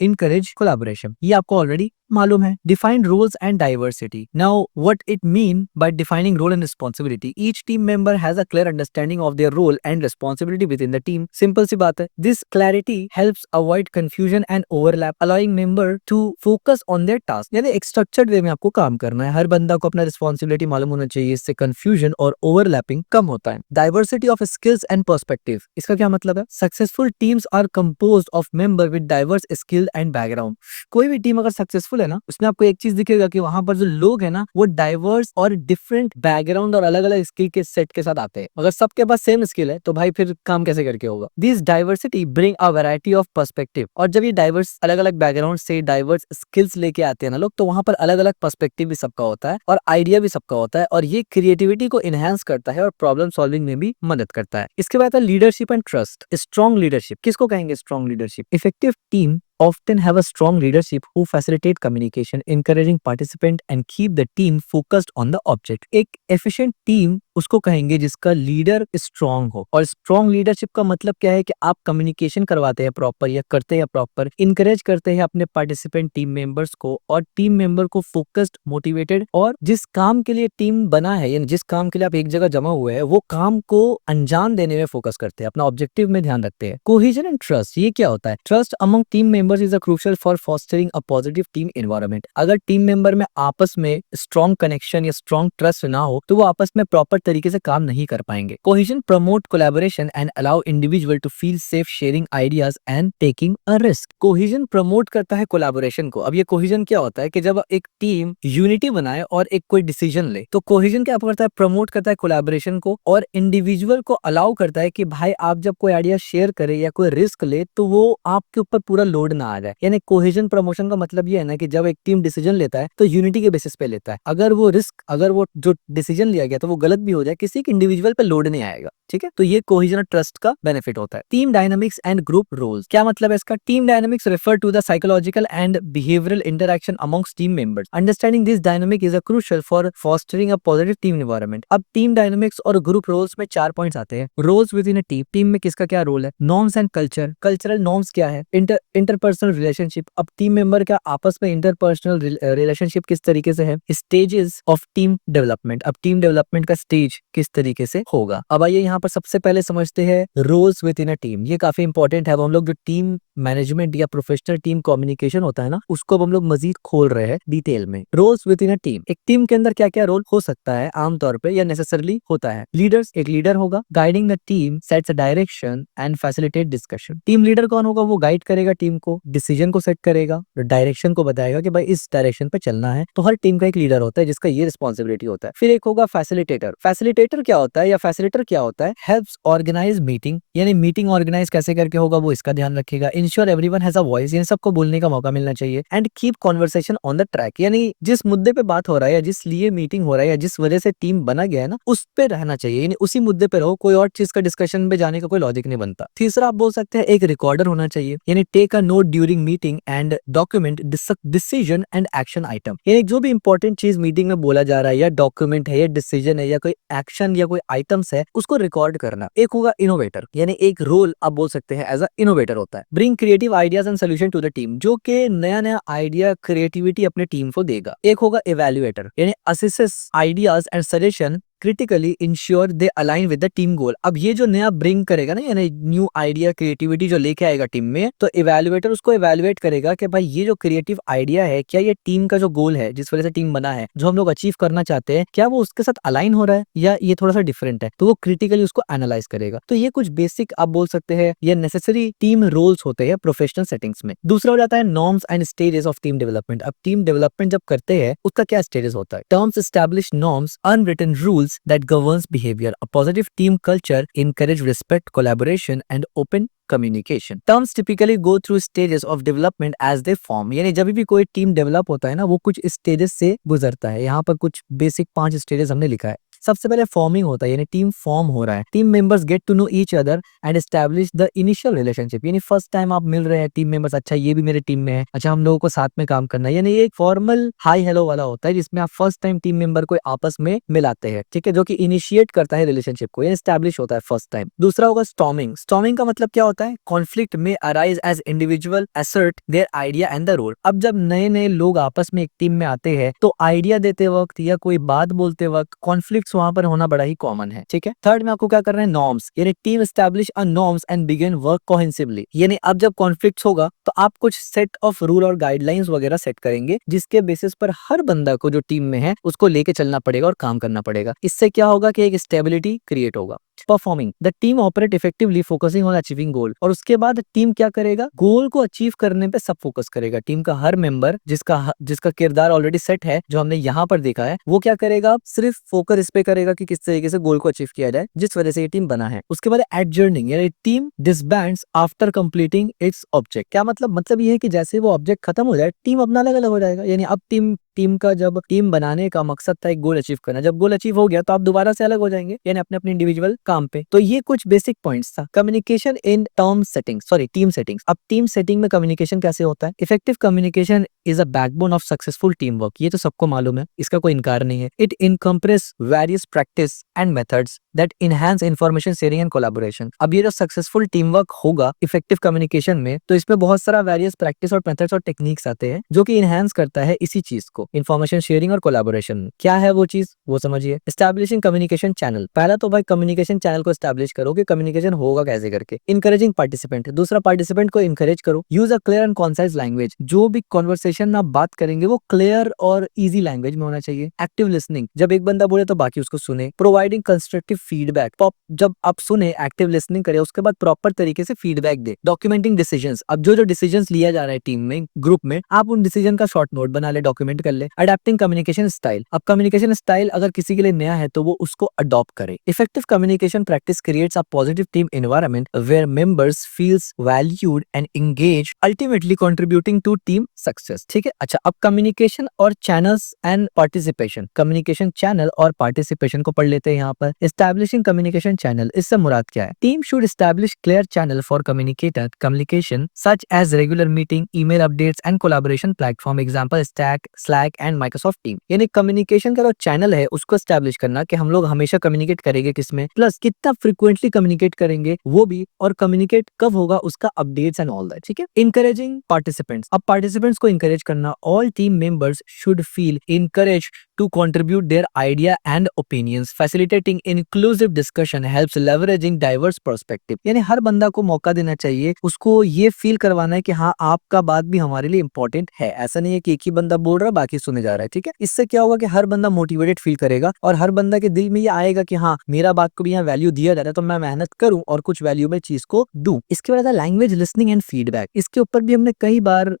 encourage collaboration। ये आपको ऑलरेडी मालूम है। Define roles and diversity। Now, what it mean by defining role and responsibility? Each team member has a clear understanding of their role and responsibility within the team। Simple सी बात है। This clarity helps avoid confusion and overlap, allowing member to focus on their task। यानी एक structured way में आपको काम करना है, हर बंदा को अपना responsibility मालूम होना चाहिए, इससे confusion और overlapping कम होता है। Diversity of skills and perspective, इसका क्या मतलब है? Successful teams are composed of member with diverse skill and background। कोई भी टीम अगर सक्सेसफुल है ना, उसमें आपको एक चीज दिखेगा कि वहां पर जो लोग हैं ना वो डाइवर्स और डिफरेंट बैकग्राउंड और अलग अलग स्किल के सेट के साथ आते हैं। अगर सबके पास सेम स्किल है तो भाई फिर काम कैसे करके होगा। This diversity bring a variety of perspective, और जब ये डाइवर्स अलग अलग बैकग्राउंड से डाइवर्स स्किल्स लेके आते हैं ना लोग, तो वहां पर अलग अलग पर्सपेक्टिव भी सबका होता है और आइडिया भी सबका होता है, और ये क्रिएटिविटी को इनहेंस करता है और प्रॉब्लम सॉल्विंग में भी मदद करता है। इसके बाद है leadership and trust. Strong leadership किसको कहेंगे? Strong leadership effective team often have a strong leadership who facilitate communication, encouraging participant and keep the team focused on the object। एक efficient team उसको कहेंगे जिसका लीडर स्ट्रांग हो, और स्ट्रांग लीडरशिप का मतलब क्या है कि आप कम्युनिकेशन करवाते हैं प्रॉपर या करते हैं प्रॉपर, इंकरेज करते हैं अपने पार्टिसिपेंट टीम मेंबर्स को, और टीम मेंबर को फोकस्ड, मोटिवेटेड, और जिस काम के लिए टीम बना है यानी जिस काम के लिए आप एक जगह जमा हुए हैं वो काम को अंजाम देने में फोकस करते हैं, अपना ऑब्जेक्टिव में ध्यान रखते हैं। कोहेजन एंड ट्रस्ट, ये क्या होता है? Trust among team members is a crucial for fostering a positive team environment. अगर टीम मेंबर में आपस में स्ट्रॉन्ग कनेक्शन या स्ट्रॉन्ग ट्रस्ट ना हो तो वो आपस में प्रॉपर तरीके से काम नहीं कर पाएंगे। Cohesion promote collaboration and allow individual to feel safe sharing ideas and taking a risk. Cohesion promote करता है कोलैबोरेशन को। अब ये कोहेजन क्या होता है कि जब एक टीम यूनिटी बनाए और एक कोई डिसीजन ले, तो कोहेजन क्या करता है? प्रमोट करता है कोलैबोरेशन को, और इंडिविजुअल को अलाउ करता है कि भाई आप जब कोई आइडिया शेयर करे या कोई रिस्क ले तो वो आपके ऊपर पूरा लोड ना आ जाए। यानी कोहेजन प्रमोशन का मतलब ये है ना कि जब एक टीम डिसीजन लेता है तो यूनिटी के बेसिस पे लेता है। अगर वो रिस्क, अगर वो जो डिसीजन लिया गया तो वो गलत भी हो जाए, किसी के इंडिविजुअल पे लोड नहीं आएगा। ठीक है, तो ये कोहेजन ट्रस्ट का बेनिफिट होता है। Team dynamics and group roles, क्या मतलब है इसका? Team dynamics refer to the psychological and behavioural interaction amongst team members. Understanding this dynamic is a crucial for fostering a positive team environment. अब टीम डायनामिक्स और ग्रुप रोल्स में 4 पॉइंट्स आते हैं। Roles within a team, team में किसका क्या रोल है? Norms and culture, cultural norms क्या है? इंटरपर्सनल रिलेशनशिप, अब टीम मेंबर का आपस में इंटरपर्सनल रिलेशनशिप किस तरीके से है? स्टेजेस ऑफ टीम डेवलपमेंट, अब टीम डेवलपमेंट का स्टेज किस तरीके से होगा। अब आइए यहाँ पर सबसे पहले समझते हैं roles within a team. ये काफी इंपॉर्टेंट है। अब हम लोग जो टीम मैनेजमेंट या प्रोफेशनल टीम कम्युनिकेशन होता है ना, उसको अब हम लोग मजीद खोल रहे हैं डिटेल में। Roles within a team, एक टीम के अंदर क्या क्या रोल हो सकता है आमतौर पे या नेसेसरली होता है। लीडर्स, एक लीडर होगा, guiding the team, sets a direction and facilitate discussion. Team leader कौन होगा? वो गाइड करेगा टीम को, डिसीजन को सेट करेगा, डायरेक्शन को बताएगा कि भाई इस डायरेक्शन पे चलना है। तो हर टीम का एक लीडर होता है जिसका ये रिस्पॉन्सिबिलिटी होता है। फिर एक होगा फैसिलिटेटर। फैसिलिटेटर क्या होता है या फैसिलिटेटर क्या होता है? हेल्प्स ऑर्गेनाइज मीटिंग, यानी मीटिंग ऑर्गेनाइज कैसे करके होगा वो इसका ध्यान रखेगा। Ensure everyone has a voice, यानी सबको बोलने का मौका मिलना चाहिए। And keep conversation on the track, यानी जिस मुद्दे पे बात हो रहा है या जिस लिए मीटिंग हो रहा है या जिस वजह से टीम बना गया है ना, उस पे रहना चाहिए, यानी उसी मुद्दे पे रहो, कोई और चीज का डिस्कशन में जाने का कोई लॉजिक नहीं बनता। तीसरा आप बोल सकते हैं एक रिकॉर्डर होना चाहिए, यानी take a note during meeting and document decision and action item, यानी जो भी इंपॉर्टेंट चीज मीटिंग में बोला जा रहा है या डॉक्यूमेंट है या डिसीजन है या कोई एक्शन या कोई आइटम्स है उसको रिकॉर्ड करना। एक होगा इनोवेटर, यानी एक रोल आप बोल सकते हैं एज अ इनोवेटर होता है। Bring creative ideas and solution to the team, जो कि नया नया आइडिया क्रिएटिविटी अपने टीम को देगा। एक होगा इवेल्युएटर, यानी assesses ideas and suggestion critically ensure they align with the team goal. अब ये जो नया ब्रिंग करेगा ना, यानी न्यू आइडिया क्रिएटिविटी जो लेके आएगा टीम में, तो इवेल्युएटर उसको इवेल्युएट करेगा कि भाई ये जो क्रिएटिव आइडिया है क्या ये टीम का जो गोल है जिस वजह से टीम बना है, जो हम लोग अचीव करना चाहते हैं, क्या वो उसके साथ अलाइन हो रहा है या ये थोड़ा सा डिफरेंट है। तो वो क्रिटिकली उसको एनालाइज करेगा। तो ये कुछ बेसिक आप बोल सकते हैं ये नेसेसरी टीम रोल्स होते हैं प्रोफेशनल सेटिंग्स में। दूसरा हो जाता है norms and stages of team development. अब टीम डेवलपमेंट जब करते हैं उसका क्या स्टेजेस होता है? Terms establish norms unwritten rules that governs behavior. A positive team culture encourage respect, collaboration, and open communication. Terms typically go through stages of development as they form. यानी जब भी कोई टीम डेवलप होता है ना, वो कुछ स्टेजेस से गुजरता है। यहाँ पर कुछ बेसिक 5 स्टेजेस हमने लिखा है। सबसे पहले फॉर्मिंग होता है, यानी टीम फॉर्म हो रहा है। Team members get to know each other and establish the initial relationship, यानी फर्स्ट टाइम आप मिल रहे हैं टीम मेंबर्स, अच्छा ये भी मेरे टीम में है, अच्छा हम लोगों को साथ में काम करना है, यानी ये एक फॉर्मल हाई हेलो वाला होता है जिसमें आप फर्स्ट टाइम टीम मेंबर को आपस में मिलाते हैं। ठीक है, जो कि इनिशिएट करता है रिलेशनशिप को, ये एस्टैब्लिश होता है फर्स्ट टाइम। दूसरा होगा स्टॉर्मिंग। स्टॉर्मिंग का मतलब क्या होता है? कॉन्फ्लिक्ट में arise as individual assert their idea and the role. अब जब नए नए लोग आपस में एक टीम में आते हैं तो आइडिया देते वक्त या कोई बात बोलते वक्त कॉन्फ्लिक्ट्स वहां पर होना बड़ा ही कॉमन है। ठीक है, थर्ड में आपको क्या करना है? नॉर्म्स, यानी team establish a norms and begin work cohesively, यानी अब जब कॉन्फ्लिक्ट्स होगा तो आप कुछ सेट ऑफ रूल और गाइडलाइंस वगैरह सेट करेंगे जिसके बेसिस पर हर बंदा को जो टीम में है उसको लेके चलना पड़ेगा और काम करना पड़ेगा। इससे क्या होगा कि एक स्टेबिलिटी क्रिएट होगा। Best performing. The team operate effectively focusing on achieving goal. और उसके बाद टीम क्या करेगा, गोल को अचीव करने पे सब फोकस करेगा। टीम का हर मेंबर जिसका किरदार ऑलरेडी सेट है, जो हमने यहाँ पर देखा है, वो क्या करेगा, सिर्फ फोकस इस पे करेगा कि किस तरीके से गोल को अचीव किया जाए, जिस वजह से ये टीम बना है। उसके बाद एडजर्निंग, यानी team disbands after completing its object. क्या मतलब ये है कि जैसे वो ऑब्जेक्ट खत्म हो जाए, टीम अपना अलग अलग हो जाएगा। यानी अब टीम का जब टीम बनाने का मकसद था एक गोल अचीव करना, जब गोल अचीव हो गया तो आप दोबारा से अलग हो जाएंगे, यानी अपने अपने इंडिविजुअल काम पे। तो ये कुछ बेसिक पॉइंट्स था। Communication in team settings. अब टीम सेटिंग में कम्युनिकेशन कैसे होता है? Effective communication is a backbone of successful team work. ये तो सबको मालूम है, इसका कोई इनकार नहीं है। It encompasses various practice and methods that enhance information sharing and collaboration. अब ये जो सक्सेसफुल टीम वर्क होगा इफेक्टिव कम्युनिकेशन में, तो इसमें बहुत सारा वेरियस प्रैक्टिस और मेथड्स और टेक्निक्स आते हैं जो कि इनहैंस करता है इसी चीज को, इंफॉर्मेशन शेयरिंग और कोलैबोरेशन। क्या है वो चीज, वो समझिए। Establishing communication channel. पहला तो भाई कम्युनिकेशन चैनल को एस्टैब्लिश करो कि कम्युनिकेशन होगा कैसे करके। इनकरेजिंग पार्टिसिपेंट, दूसरा पार्टिसिपेंट को इनकरेज करो। Use a clear and concise language. जो भी कॉन्वर्सेशन में आप बात करेंगे वो क्लियर और इजी लैंग्वेज में होना चाहिए। एक्टिव लिसनिंग, जब एक बंदा बोले तो बाकी उसको सुने। प्रोवाइडिंग कंस्ट्रक्टिव फीडबैक, जब आप सुने, एक्टिव लिसनिंग करें, उसके बाद प्रॉपर तरीके से फीडबैक दे। डॉक्यूमेंटिंग डिसीजंस, अब जो डिसीजंस लिया जा रहा है टीम में, ग्रुप में, आप उन डिसीजन का शॉर्ट नोट बना ले, डॉक्यूमेंट कर ले। अडेप्टिंग कम्युनिकेशन स्टाइल, अब कम्युनिकेशन स्टाइल अगर किसी के लिए नया है तो वो उसको अडॉप्ट करे। Effective communication practice creates a positive team environment where members feels valued and engage, ultimately contributing to team success. ठीक है, अच्छा, अब कम्युनिकेशन और channels and participation. Communication channel और पार्टिसिपेशन को पढ़ लेते हैं यहाँ पर। एस्टैब्लिशिंग कम्युनिकेशन चैनल, इससे मुराद क्या है? Team should establish clear channel for communication such as regular meeting, email updates and collaboration platform, example Slack and Microsoft team. यानी कम्युनिकेशन का जो चैनल है उसको एस्टैब्लिश करना कि हम लोग हमेशा कम्युनिकेट करेंगे किसमें, प्लस कितना फ्रिक्वेंटली कम्युनिकेट करेंगे वो भी, और कम्युनिकेट कब होगा उसका अपडेट्स एंड ऑल दैट। ठीक है। इनकरेजिंग पार्टिसिपेंट्स, अब पार्टिसिपेंट्स को इनकरेज करना। All team members should feel encourage to contribute their idea and opinions. Facilitating inclusive discussion helps leveraging diverse perspective. यानी हर बंदा को मौका देना चाहिए, उसको ये फील करवाना है कि हाँ आपका बात भी हमारे लिए इंपॉर्टेंट है। ऐसा नहीं है कि एक ही बंदा बोल रहा है बाकी सुने जा रहा है। ठीक है, इससे क्या होगा कि हर बंदा मोटिवेटेड फील करेगा और हर बंदा के दिल में ये आएगा कि हाँ मेरा बात को भी यहाँ वैल्यू दिया जा रहा है, तो मैं मेहनत करूं और कुछ वैल्यूएबल चीज को दूं। इसके बाद लैंग्वेज लिसनिंग एंड फीडबैक। इसके ऊपर भी हमने कई बार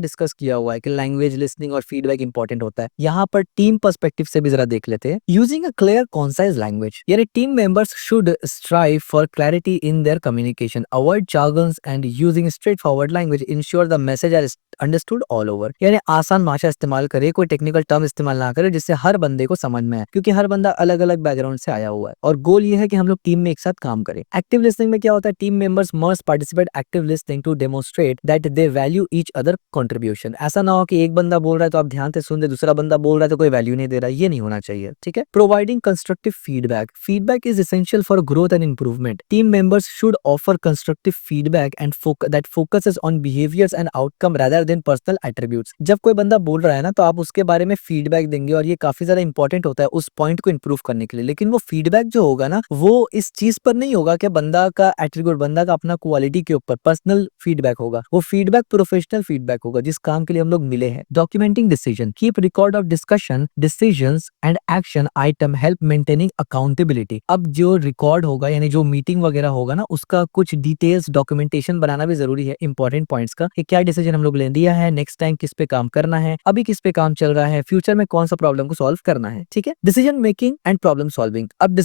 डिस्कस किया हुआ है कि लैंग्वेज लिसनिंग और फीडबैक इंपॉर्टेंट होता है। यहाँ पर टीम पर्सपेक्टिव से भी जरा देख लेते हैं। Using a clear concise language, यानी team members should strive for clarity in their communication, avoid jargons and using straight forward language, ensure the message are understood all over. यानी आसान भाषा इस्तेमाल करे, कोई टेक्निकल टर्म इस्तेमाल ना करे जिससे हर बंदे को समझ में आए, क्योंकि हर बंदा अलग अलग बैकग्राउंड से आया हुआ है और गोल ये है कि हम लोग टीम में एक साथ काम करें। एक्टिव लिसनिंग में क्या होता है? Team members must participate active listening to demonstrate that they value each other contribution. ऐसा ना हो कि एक बंदा बोल रहा है तो आप ध्यान से सुन रहे, दूसरा बंदा बोल रहा है तो कोई वैल्यू नहीं दे रहा, ये नहीं होना चाहिए। ठीक है। Providing constructive feedback, feedback is essential for growth and improvement. Team members should offer constructive feedback and that focuses on behaviours and outcome rather than personal attributes. जब कोई बंदा बोल रहा है ना तो आप उसके बारे में फीडबैक देंगे और ये काफी ज्यादा इंपॉर्टेंट होता है उस पॉइंट को इंप्रूव करने के लिए। लेकिन वो फीडबैक जो होगा ना वो इस चीज पर नहीं होगा कि बंदा का एट्रीब्यूट, बंदा का अपना क्वालिटी के ऊपर पर्सनल फीडबैक होगा। वो फीडबैक प्रोफेशनल फीडबैक होगा जिस काम के लिए हम लोग मिले हैं। Documenting decision, keep record of discussion, decisions and action item, help maintaining accountability. अब जो रिकॉर्ड होगा यानी जो मीटिंग वगैरह होगा ना उसका कुछ डिटेल्स डॉक्यूमेंटेशन बनाना भी जरूरी है इंपॉर्टेंट पॉइंट्स का, कि क्या डिसीजन हम लोग ले लिया है, नेक्स्ट टाइम किस पे काम करना है, अभी किस पे काम चल रहा है, फ्यूचर में कौन सा प्रॉब्लम को सॉल्व करना है। ठीक है। Decision making and problem solving, अब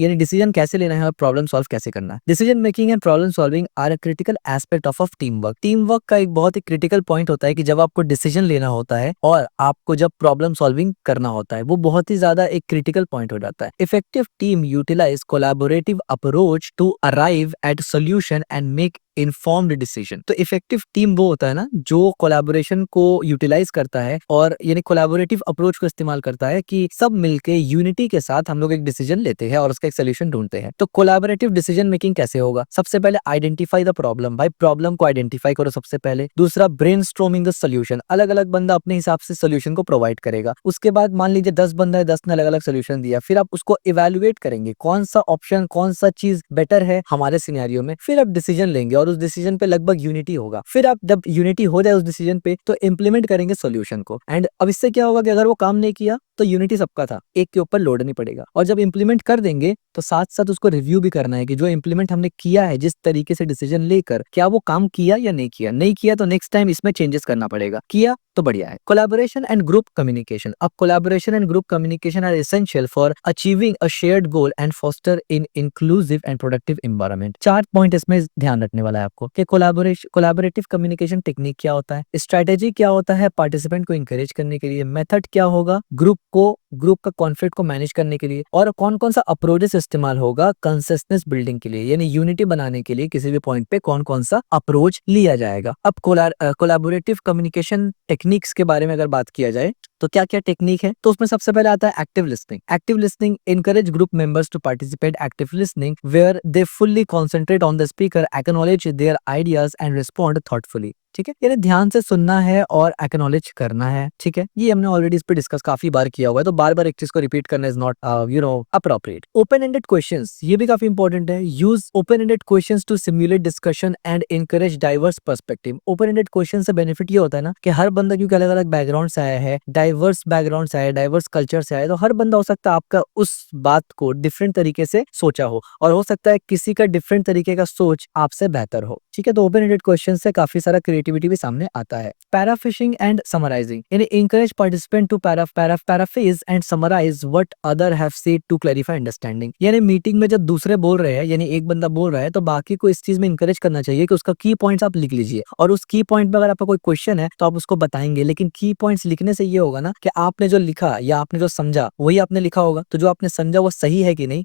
यानी डिसीजन कैसे लेना है और प्रॉब्लम सॉल्व कैसे करना है। Decision making and problem solving are a critical aspect of team work. Team work का एक बहुत ही क्रिटिकल पॉइंट होता है कि जब आपको डिसीजन लेना होता है और आपको जब प्रॉब्लम सॉल्विंग करना होता है, वो बहुत ही ज्यादा एक क्रिटिकल पॉइंट हो जाता है। Effective team utilise collaborative approach to arrive at solution and make informed decision. तो इफेक्टिव टीम वो होता है ना जो कोलैबोरेशन को यूटिलाइज करता है और यानी कोलैबोरेटिव अप्रोच को इस्तेमाल करता है कि सब मिलके यूनिटी के साथ हम लोग एक डिसीजन लेते हैं और उसका एक सोल्यूशन ढूंढते हैं। तो कोलैबोरेटिव डिसीजन मेकिंग कैसे होगा? सबसे पहले आइडेंटिफाई द प्रॉब्लम, भाई प्रॉब्लम को आइडेंटिफाई करो सबसे पहले। दूसरा ब्रेनस्टॉर्मिंग द सोल्यूशन, अलग अलग बंदा अपने हिसाब से सोल्यूशन को प्रोवाइड करेगा। उसके बाद मान लीजिए 10 बंदा है, 10 ने अलग अलग सोल्यूशन दिया, फिर आप उसको इवेल्युएट करेंगे कौन सा ऑप्शन, कौन सा चीज बेटर है हमारे सिनेरियो में, फिर आप डिसीजन लेंगे और उस डिसीजन पे लगभग यूनिटी होगा। फिर आप जब यूनिटी हो जाए उस डिसीजन पे तो इम्प्लीमेंट करेंगे सॉल्यूशन को। एंड अब इससे क्या होगा कि अगर वो काम नहीं किया तो यूनिटी सबका था, एक के ऊपर लोड नहीं पड़ेगा। और जब इम्प्लीमेंट कर देंगे तो साथ साथ उसको रिव्यू भी करना है कि जो इम्प्लीमेंट हमने किया है जिस तरीके से डिसीजन लेकर, क्या वो काम किया या नहीं किया। नहीं किया तो नेक्स्ट टाइम इसमें चेंजेस करना पड़ेगा, किया तो बढ़िया है। Collaboration and group communication. अब collaboration and group communication are essential for achieving a shared goal and foster in inclusive and productive environment. 4 point इसमें ध्यान रखने वाला है आपको कि कोलैबोरेटिव कम्युनिकेशन टेक्निक क्या होता है, स्ट्रेटेजी क्या होता है पार्टिसिपेंट को इंकरेज करने के लिए, मेथड क्या होगा ग्रुप का कॉन्फ्लिक्ट को मैनेज करने के लिए, और कौन कौन सा अप्रोचेस इस्तेमाल होगा कंसिस्टेंस बिल्डिंग के लिए, यानी यूनिटी बनाने के लिए किसी भी पॉइंट पे कौन कौन सा अप्रोच लिया जाएगा। अब कोलैबोरेटिव कम्युनिकेशन टेक्निक्स के बारे में अगर बात किया जाए तो क्या क्या टेक्निक है, तो उसमें सबसे पहले आता है active listening. Active listening encourage group members to participate active listening where they fully concentrate on the speaker, acknowledge their ideas and respond thoughtfully। ठीक है, यानी ध्यान से सुनना है और एक्नॉलेज करना है। ठीक है, ये हमने ऑलरेडी इस पे डिस्कस काफी बार किया हुआ है, तो बार बार एक चीज को रिपीट करना is not appropriate. Open ended questions, ये भी काफी इंपॉर्टेंट है। Use open ended questions to simulate discussion and encourage diverse perspective. Open ended question से बेनिफिट ये होता है ना कि हर बंदा क्योंकि अलग अलग बैकग्राउंड से आया है, डाइवर्स बैकग्राउंड से आया है, डाइवर्स कल्चर से आया है, तो हर बंदा हो सकता है आपका उस बात को डिफरेंट तरीके से सोचा हो, और हो सकता है किसी का डिफरेंट तरीके का सोच आपसे बेहतर हो। ठीक है, तो ओपन एंडेड क्वेश्चन से काफी सारा क्रिएटिविटी भी सामने आता है। पैराफिशिंग एंड समराइजिंग, यानी encourage participant to paraphrase and summarize what other have said to clarify understanding। यानी मीटिंग में जब दूसरे बोल रहे हैं, यानी एक बंदा बोल रहा है, तो बाकी को इस चीज में इंकरेज करना चाहिए कि उसका की पॉइंट्स आप लिख लीजिए, और उस की पॉइंट में अगर आपका कोई क्वेश्चन है तो आप उसको बताएंगे, लेकिन की पॉइंट्स लिखने से ये होगा ना कि आपने जो लिखा या आपने जो समझा वही आपने लिखा होगा, तो जो आपने समझा वो सही है कि नहीं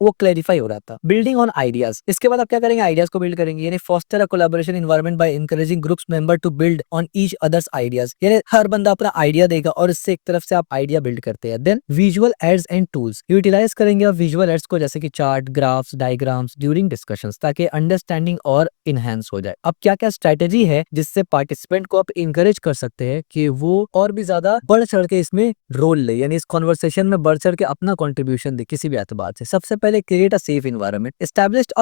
वो क्लैरिफाई हो रहा था। बिल्डिंग ऑन आइडियाज, इसके बाद आप क्या करेंगे, आइडियाज को बिल्ड करेंगे, यानी foster a collaboration environment by encouraging groups member to build on each others ideas. यानी हर बंदा अपना आइडिया देगा और इससे एक तरफ से आप आइडिया बिल्ड करते हैं। Then visual aids and tools, utilise करेंगे आप विजुअल एड्स को, जैसे कि chart, graphs, diagrams during discussions, ताकि अंडरस्टैंडिंग और इनहेंस हो जाए। अब क्या क्या स्ट्रेटेजी है जिससे पार्टिसिपेंट को आप इंकरेज कर सकते हैं कि वो और भी ज्यादा बढ़ चढ़ के इसमें रोल ले, यानी इस कॉन्वर्सेशन में बढ़ चढ़ के अपना कॉन्ट्रीब्यूशन दे किसी भी एतबार से। सबसे पहले create a safe environment, established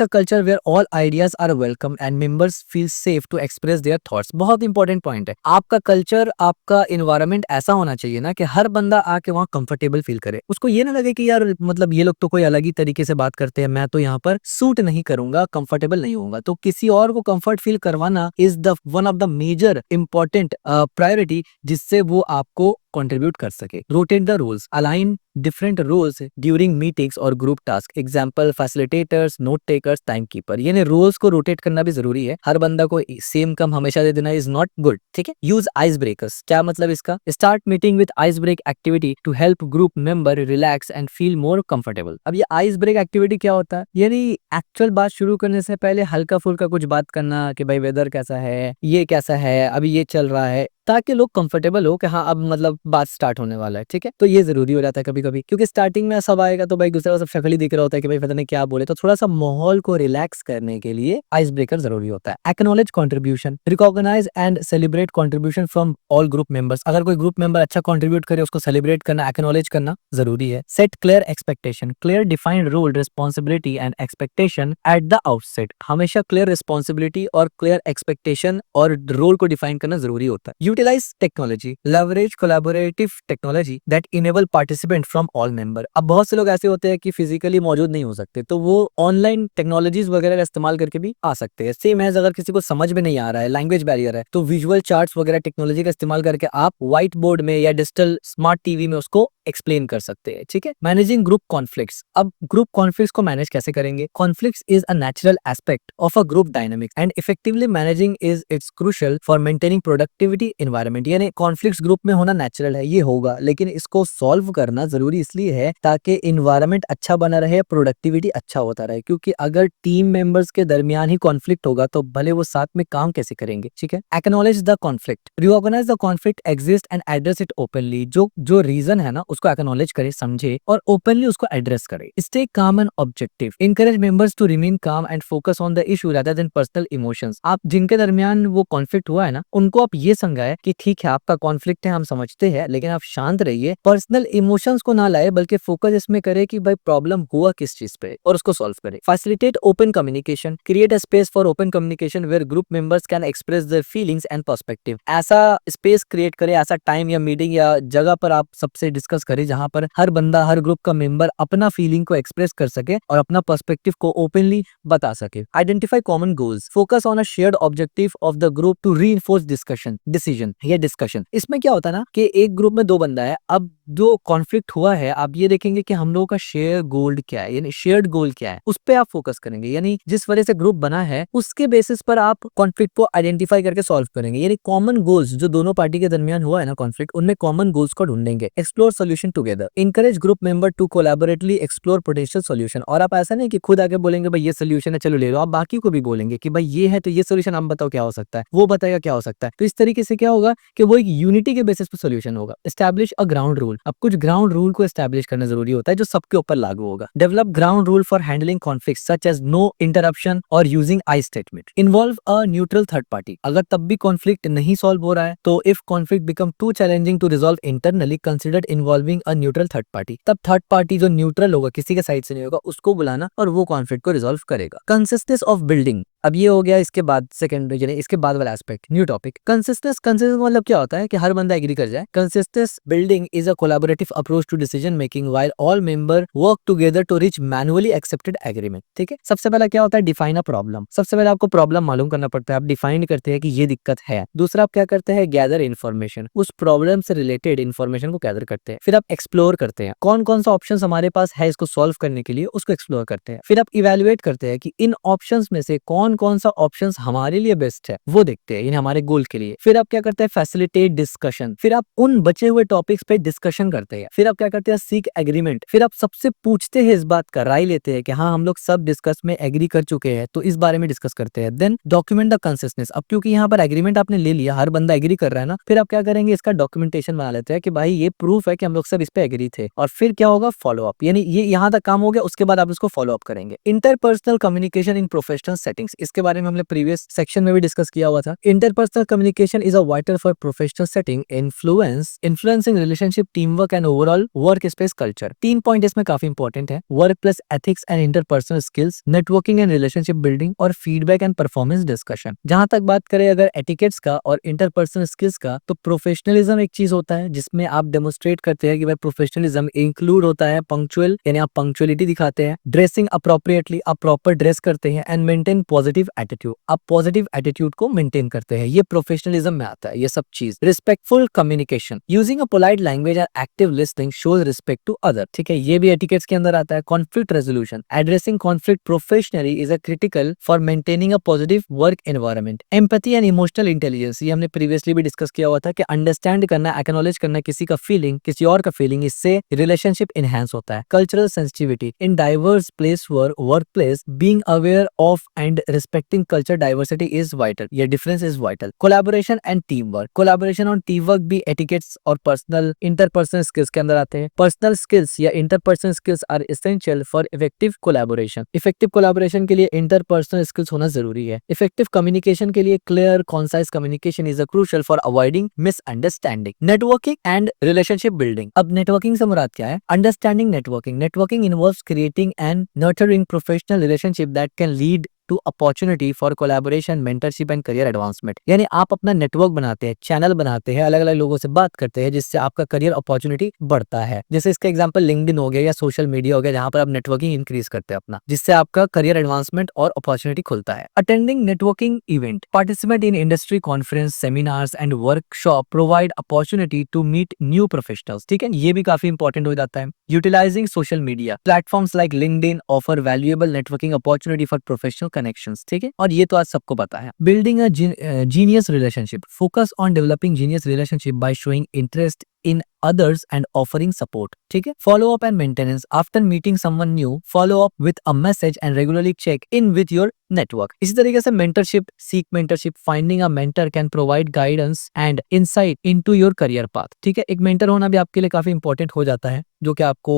a culture where all ideas are welcome and members feel safe to express their thoughts। बहुत इंपॉर्टेंट पॉइंट है, आपका कल्चर, आपका इन्वायरमेंट ऐसा होना चाहिए ना कि हर बंदा आके वहाँ कंफर्टेबल फील करे, उसको ये ना लगे कि यार मतलब ये लोग तो कोई अलग ही तरीके से बात करते हैं, मैं तो यहाँ पर सूट नहीं करूंगा, कंफर्टेबल नहीं होऊंगा। तो किसी और को कंफर्ट फील करवाना is the one of the major important priority, जिससे वो आपको कंट्रीब्यूट कर सके। Rotate the roles, align different roles during meetings और group task, example facilitators, note takers, time keeper. यानी रोल्स को रोटेट करना भी जरूरी है, हर बंदा को सेम काम हमेशा दे देना इज नॉट गुड। ठीक है, यूज आइस ब्रेकर्स, क्या मतलब इसका, start meeting with ice break activity to help group member relax and feel more comfortable. अब ये आइस ब्रेक एक्टिविटी क्या होता है, यानी एक्चुअल बात शुरू करने से पहले हल्का फुल्का कुछ बात करना कि भाई वेदर कैसा है, ये कैसा है, अभी ये चल रहा है, ताकि लोग कंफर्टेबल हो कि हाँ अब मतलब बात स्टार्ट होने वाला है। ठीक है, तो ये जरूरी हो जाता है कभी कभी, क्योंकि स्टार्टिंग में सब आएगा तो भाई दूसरा सब शक्ल ही दिख रहा होता है कि भाई पता नहीं क्या बोले, तो थोड़ा सा माहौल को रिलैक्स करने के लिए आइस ब्रेकर जरूरी होता है। Acknowledge contribution, recognise and celebrate contribution from all group members. अगर कोई ग्रुप मेंबर अच्छा कंट्रीब्यूट करे उसको सेलिब्रेट करना, एक्नॉलेज करना जरूरी है। Set clear expectation, clear defined role, responsibility and expectation at the outset. हमेशा क्लियर रिस्पॉन्सिबिलिटी और क्लियर एक्सपेक्टेशन और रोल को डिफाइन करना जरूरी होता है। Utilise technology, leverage collaborative technology that enable participant from all member। अब बहुत से लोग ऐसे होते हैं कि फिजिकली मौजूद नहीं हो सकते, तो वो ऑनलाइन टेक्नोलॉजीज वगैरह का इस्तेमाल करके भी आ सकते हैं। सेम एज अगर किसी को समझ में नहीं आ रहा है, लैंग्वेज बैरियर है, तो विजुअल चार्ट्स वगैरह टेक्नोलॉजी का इस्तेमाल करके आप व्हाइट बोर्ड में या डिजिटल स्मार्ट टीवी में उसको एक्सप्लेन कर सकते हैं। ठीक है, मैनेजिंग ग्रुप कॉन्फ्लिक्ट्स, अब ग्रुप कॉन्फ्लिक्ट्स को मैनेज कैसे करेंगे। Conflicts is a natural aspect of a group dynamics and effectively managing is it's crucial for maintaining productivity environment. यानी कॉन्फ्लिक्ट्स ग्रुप में होना नेचुरल है, ये होगा, लेकिन इसको सॉल्व करना जरूरी इसलिए है ताकि इन्वायरमेंट अच्छा बना रहे, प्रोडक्टिविटी अच्छा होता रहे। क्योंकि अगर टीम मेंबर्स के दरमियान ही कॉन्फ्लिक्ट होगा तो भले वो साथ में काम कैसे करेंगे। ठीक है, acknowledge the conflict, recognise the conflict exist and address it openly. जो रीजन है ना उसको एक्नॉलेज करे, समझे और ओपनली उसको एड्रेस करे। Stay calm and objective, encourage members to remain calm and focus on the issue rather than personal emotions। आप जिनके दरमियान वो कॉन्फ्लिक्ट हुआ है ना उनको आप ये समझाए है कि ठीक है आपका कॉन्फ्लिक्ट है, हम समझते हैं, लेकिन आप शांत रहिए, पर्सनल इमोशंस को ना लाए, बल्कि फोकस इसमें करे कि भाई प्रॉब्लम हुआ किस चीज पे और उसको सॉल्व करे। Facilitate open communication, create a space for open communication where group members can express their feelings and perspective. ऐसा स्पेस क्रिएट करे, ऐसा टाइम या मीटिंग या जगह पर आप सबसे डिस्कस करें जहां पर हर बंदा, हर ग्रुप का मेंबर अपना फीलिंग को एक्सप्रेस कर सके और अपना पर्सपेक्टिव को ओपनली बता सके। Identify common goals, focus on a shared objective of the group to reinforce discussion decision या डिस्कशन। इसमें क्या होता है ना कि एक ग्रुप में 2 बंदा है, अब जो कॉन्फ्लिक्ट हुआ है आप ये देखेंगे कि हम लोगों का शेयर गोल क्या है, यानी शेयर्ड गोल क्या है, उस पे आप फोकस करेंगे। यानी जिस वजह से ग्रुप बना है उसके बेसिस पर आप कॉन्फ्लिक्ट को आइडेंटिफाई करके सॉल्व करेंगे। यानी कॉमन गोल्स जो दोनों पार्टी के दरमियान हुआ है ना कॉन्फ्लिक्ट, उनमें कॉमन गोल्स को ढूंढेंगे। Explore solution together, encourage group member to collaboratively explore potential solution. और आप ऐसा नहीं कि खुद आके बोलेंगे भाई ये सोल्यूशन है चलो ले लो, आप बाकी को भी बोलेंगे कि भाई ये है तो ये सोल्यूशन आप बताओ क्या हो सकता है, वो बताएगा क्या हो सकता है। तो इस तरीके से क्या होगा कि वो एक यूनिटी के बेसिस पर सोल्यूशन होगा। एस्टैब्लिश अ ग्राउंड रूल, अब कुछ ग्राउंड रूल को एस्टैब्लिश करना जरूरी होता है जो सबके ऊपर लागू होगा। Develop ground rule for handling conflicts such as no interruption और using I statement. Involve a neutral third party, अगर तब भी कॉन्फ्लिक्ट नहीं सॉल्व हो रहा है तो if conflict become too challenging to resolve internally consider involving a neutral third party. तब थर्ड पार्टी जो न्यूट्रल होगा, किसी के साइड से नहीं होगा, उसको बुलाना और वो कॉन्फ्लिक्ट को रिजॉल्व करेगा। कंसिस्टेंस ऑफ बिल्डिंग, अब ये हो गया इसके बाद सेकंड यानी इसके बाद वाला एस्पेक्ट, न्यू टॉपिक। कंसिस्टेंस मतलब क्या होता है कि हर बंदा एग्री कर जाए। Consistence building is a collaborative approach to decision making while all member work together to reach manually accepted agreement. ठीक है, सबसे पहला क्या होता है, डिफाइन अ प्रॉब्लम। सबसे पहले आपको प्रॉब्लम मालूम करना पड़ता है, आप डिफाइन करते हैं कि ये दिक्कत है। दूसरा आप क्या करते हैं, गैदर इन्फॉर्मेशन, उस प्रॉब्लम से रिलेटेड इन्फॉर्मेशन को गैदर करते हैं। फिर आप एक्सप्लोर करते हैं कौन कौन सा ऑप्शन हमारे पास है इसको सॉल्व करने के लिए, उसको एक्सप्लोर करते हैं। फिर आप इवेल्युएट करते हैं कि इन ऑप्शंस में से कौन कौन सा ऑप्शंस हमारे लिए बेस्ट है, वो देखते हैं, यानी हमारे गोल के लिए। फिर आप क्या करते हैं, फैसिलिटेट डिस्कशन, फिर आप उन बचे हुए टॉपिक्स पे डिस्कशन करते हैं। फिर आप क्या करते हैं, सीक एग्रीमेंट, फिर आप सबसे पूछते हैं इस बात का, राय लेते हैं कि हाँ हम लोग सब डिस्कस में एग्री कर चुके हैं तो इस बारे में डिस्कस करते हैं। देन डॉक्यूमेंट द कंसिस्टेंस, अब क्योंकि यहाँ पर एग्रीमेंट आपने ले लिया, हर बंदा एग्री कर रहा है ना, फिर आप क्या करेंगे, इसका डॉक्यूमेंटेशन बना लेते हैं कि भाई ये प्रूफ है कि हम लोग सब इस पे एग्री थे। और फिर क्या होगा, फॉलो अप, यानी ये यहाँ तक काम हो गया, उसके बाद आप इसको फॉलो अप करेंगे। Interpersonal communication in professional settings, इसके बारे में हमने प्रीवियस सेक्शन में भी डिस्कस किया हुआ था। Interpersonal communication is a vital for professional setting, influencing relationship, team work and overall work space culture. 3 point इसमें काफी इंपॉर्टेंट है, work plus ethics and interpersonal skills, networking and relationship building और फीडबैक एंड परफॉर्मेंस डिस्कशन। जहां तक बात करें अगर एटिकेट्स का और इंटरपर्सनल स्किल्स का, तो प्रोफेशनलिज्म एक चीज होता है जिसमें आप डेमोस्ट्रेट करते हैं कि भाई प्रोफेशनलिज्म इंक्लूड होता है पंक्चुअल, यानी आप पंक्चुअलिटी दिखाते हैं, ड्रेसिंग अप्रोप्रिएटली, आप प्रॉपर ड्रेस करते हैं, एंड मेंटेन पॉजिटिव एटीट्यूड, आप पॉजिटिव एटीट्यूड को मेंटेन करते हैं, ये प्रोफेशनलिज्म में आता है ये सब चीज। Respectful communication, using a polite language and active listening shows respect to other. ठीक है, ये भी एटिकेट्स के अंदर आता है। Conflict resolution, addressing conflict professionally is a critical for maintaining a positive work environment. Empathy and emotional intelligence, ये हमने प्रीवियसली भी डिस्कस किया हुआ था कि अंडरस्टैंड करना, एक्नॉलेज करना किसी का फीलिंग, किसी और का फीलिंग, इससे रिलेशनशिप इनहेंस होता है। Cultural sensitivity, in diverse place work place being aware of and respecting culture diversity is vital, ये difference is vital. Collaboration and team work, collaboration और टीम वर्क भी एटिकेट्स और पर्सनल इंटरपर्सनल स्किल्स के अंदर आते हैं। पर्सनल स्किल्स या interpersonal skills are essential for effective collaboration, effective collaboration के लिए इंटरपर्सनल स्किल्स होना जरूरी है। इफेक्टिव कम्युनिकेशन के लिए clear concise communication is a crucial for avoiding misunderstanding. Networking and relationship building, अब नेटवर्किंग से मुराद क्या है, understanding networking, networking involves creating and nurturing professional relationship that can lead to opportunity for collaboration, mentorship and career advancement. यानी आप अपना नेटवर्क बनाते हैं, चैनल बनाते हैं, अलग अलग लोगों से बात करते हैं, जिससे आपका करियर अपॉर्चुनिटी बढ़ता है। जैसे इसका एग्जांपल लिंक्डइन हो गया या सोशल मीडिया हो गया, जहां पर आप नेटवर्किंग इंक्रीज करते हैं अपना, जिससे आपका करियर एडवांसमेंट और अपॉर्चुनिटी खुलता है। Attending networking event, participate in industry conference, seminars and workshop provide opportunity to meet new professionals. ठीक है, ये भी काफी इंपॉर्टेंट हो जाता है। Utilizing social media platforms like LinkedIn offer valuable networking opportunity for professional connections. ठीक है, और ये तो आज सबको पता है। Building a genius relationship, focus on developing genius relationship by showing interest in others and offering support. ठीक है, follow up and maintenance, after meeting someone new follow up with a message and regularly check in with your network. इसी तरीके से mentorship, seek mentorship, finding a mentor can provide guidance and insight into your career path. ठीक है, एक mentor होना भी आपके लिए काफी इंपॉर्टेंट हो जाता है, जो कि आपको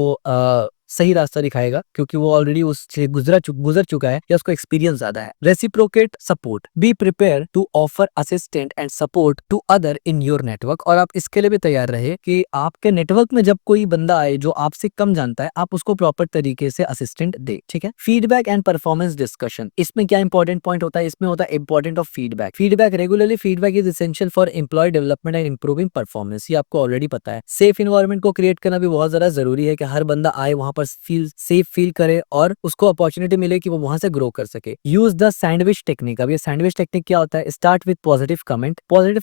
सही रास्ता दिखाएगा, क्योंकि वो ऑलरेडी उससे गुजर चुका है या उसको एक्सपीरियंस ज्यादा है। Reciprocate support, be prepare to offer assistant and support to other in your network. और आप इसके लिए भी तैयार रहे कि आपके नेटवर्क में जब कोई बंदा आए जो आपसे कम जानता है, आप उसको प्रॉपर तरीके से असिस्टेंट दे। ठीक है। फीडबैक एंड परफॉर्मेंस डिस्कशन, इसमें क्या इंपॉर्टेंट पॉइंट होता है? इसमें होता है important of feedback. Feedback regularly, feedback is essential for employ development and improving performance. ये आपको ऑलरेडी पता है। सेफ इन्वायरमेंट को क्रिएट करना भी बहुत ज्यादा जरूरी है कि हर बंदा आए वहां पर सेफ फील करे और उसको अपॉर्चुनिटी मिले कि वो वहां से ग्रो कर सके। Use the sandwich technique. अब ये सैंडविच टेक्निक क्या होता है? स्टार्ट विद पॉजिटिव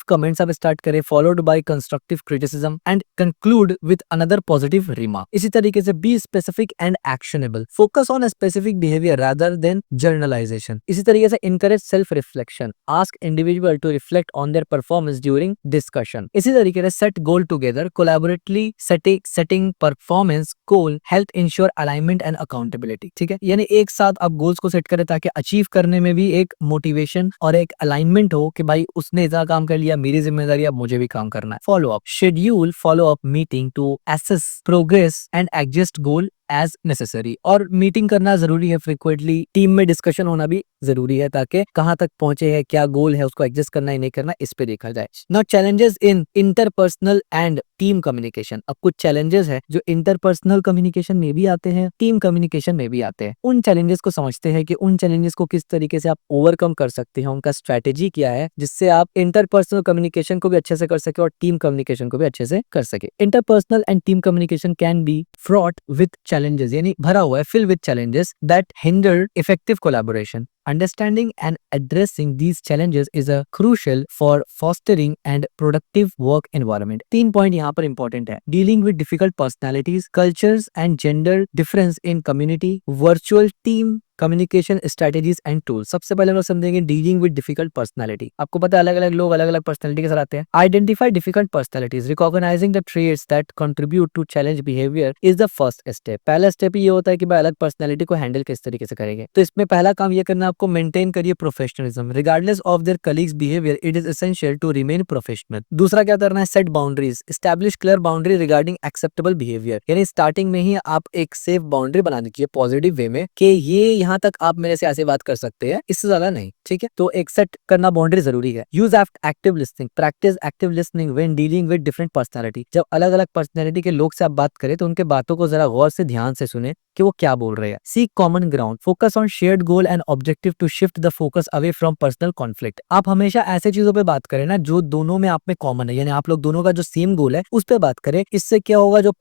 कमेंट्स आप स्टार्ट करें, followed by constructive criticism and conclude with another positive remark. इसी तरीके से be specific and actionable, focus on specific behaviour rather than generalization. इसी तरीके से encourage self reflection, ask individual to reflect on their performance during discussion. इसी तरीके से set goal together, collaboratively setting performance goal health ensure alignment and accountability. ठीक है, यानी एक साथ आप गोल्स को सेट करें ताकि अचीव करने में भी एक मोटिवेशन और एक अलाइनमेंट हो कि भाई उसने इतना काम कर लिया, मेरी जिम्मेदारी अब मुझे भी काम करना है। Follow up, schedule follow up meeting to assess progress and adjust goal as necessary. और मीटिंग करना जरूरी है फ्रिक्वेंटली, टीम में डिस्कशन होना भी जरूरी है ताकि कहां तक पहुंचे हैं, क्या गोल है, उसको एडजस्ट करना है नहीं करना, इस पे देखा जाए। Now challenges in interpersonal and team communication. अब कुछ चैलेंजेस है जो इंटरपर्सनल कम्युनिकेशन में भी आते हैं, टीम कम्युनिकेशन में भी आते हैं। उन चैलेंजेस को समझते हैं कि उन चैलेंजेस को किस तरीके से आप ओवरकम कर सकते हैं, उनका स्ट्रैटेजी क्या है जिससे आप इंटरपर्सनल कम्युनिकेशन को भी अच्छे से कर सके और टीम कम्युनिकेशन को भी अच्छे से कर सके। Interpersonal and team communication can be fraught with challenges, यानी भरा हुआ है, fill with challenges that hinder effective collaboration. Understanding and addressing these challenges is a crucial for fostering and productive work environment. 3 point यहाँ पर इंपॉर्टेंट है। Dealing with difficult personalities, cultures and gender difference in community, virtual team communication strategies and tools. सबसे पहले हम लोग समझेंगे डीलिंग विद डिफिकल्ट पर्सनालिटी। आपको पता है अलग अलग लोग अलग अलग पर्सनालिटी के साथ आते हैं। Identify difficult personalities, recognizing the traits that contribute to challenge behaviour is the first step. पहला स्टेप ये होता है कि भाई अलग पर्सनालिटी को हैंडल किस तरीके से करेंगे। तो इसमें पहला काम ये करना आपको, मेंटेन करिए professionalism regardless of their colleagues behaviour, it is essential to remain professional. दूसरा क्या करना है? Set boundaries, establish clear boundary regarding acceptable behaviour, यानी स्टार्टिंग में ही आप एक सेफ बाउंड्री बना दीजिए पॉजिटिव वे में कि ये यहाँ तक आप मेरे से ऐसे बात कर सकते हैं, इससे ज्यादा नहीं। ठीक है, तो एक सेट करना बाउंड्री जरूरी है। Use active listening, practice active listening when dealing with different personality. जब अलग अलग पर्सनालिटी के लोग से आप बात करें तो उनके बातों को जरा गौर से ध्यान से सुने कि वो क्या बोल रहे हैं। Seek common ground, focus on shared goal and objective to shift the focus away from personal conflict. आप हमेशा ऐसे चीजों पे बात करें ना जो दोनों में आप में कॉमन है, यानी आप लोग दोनों का जो सेम गोल है उस पे बात करें। इससे क्या होगा, जो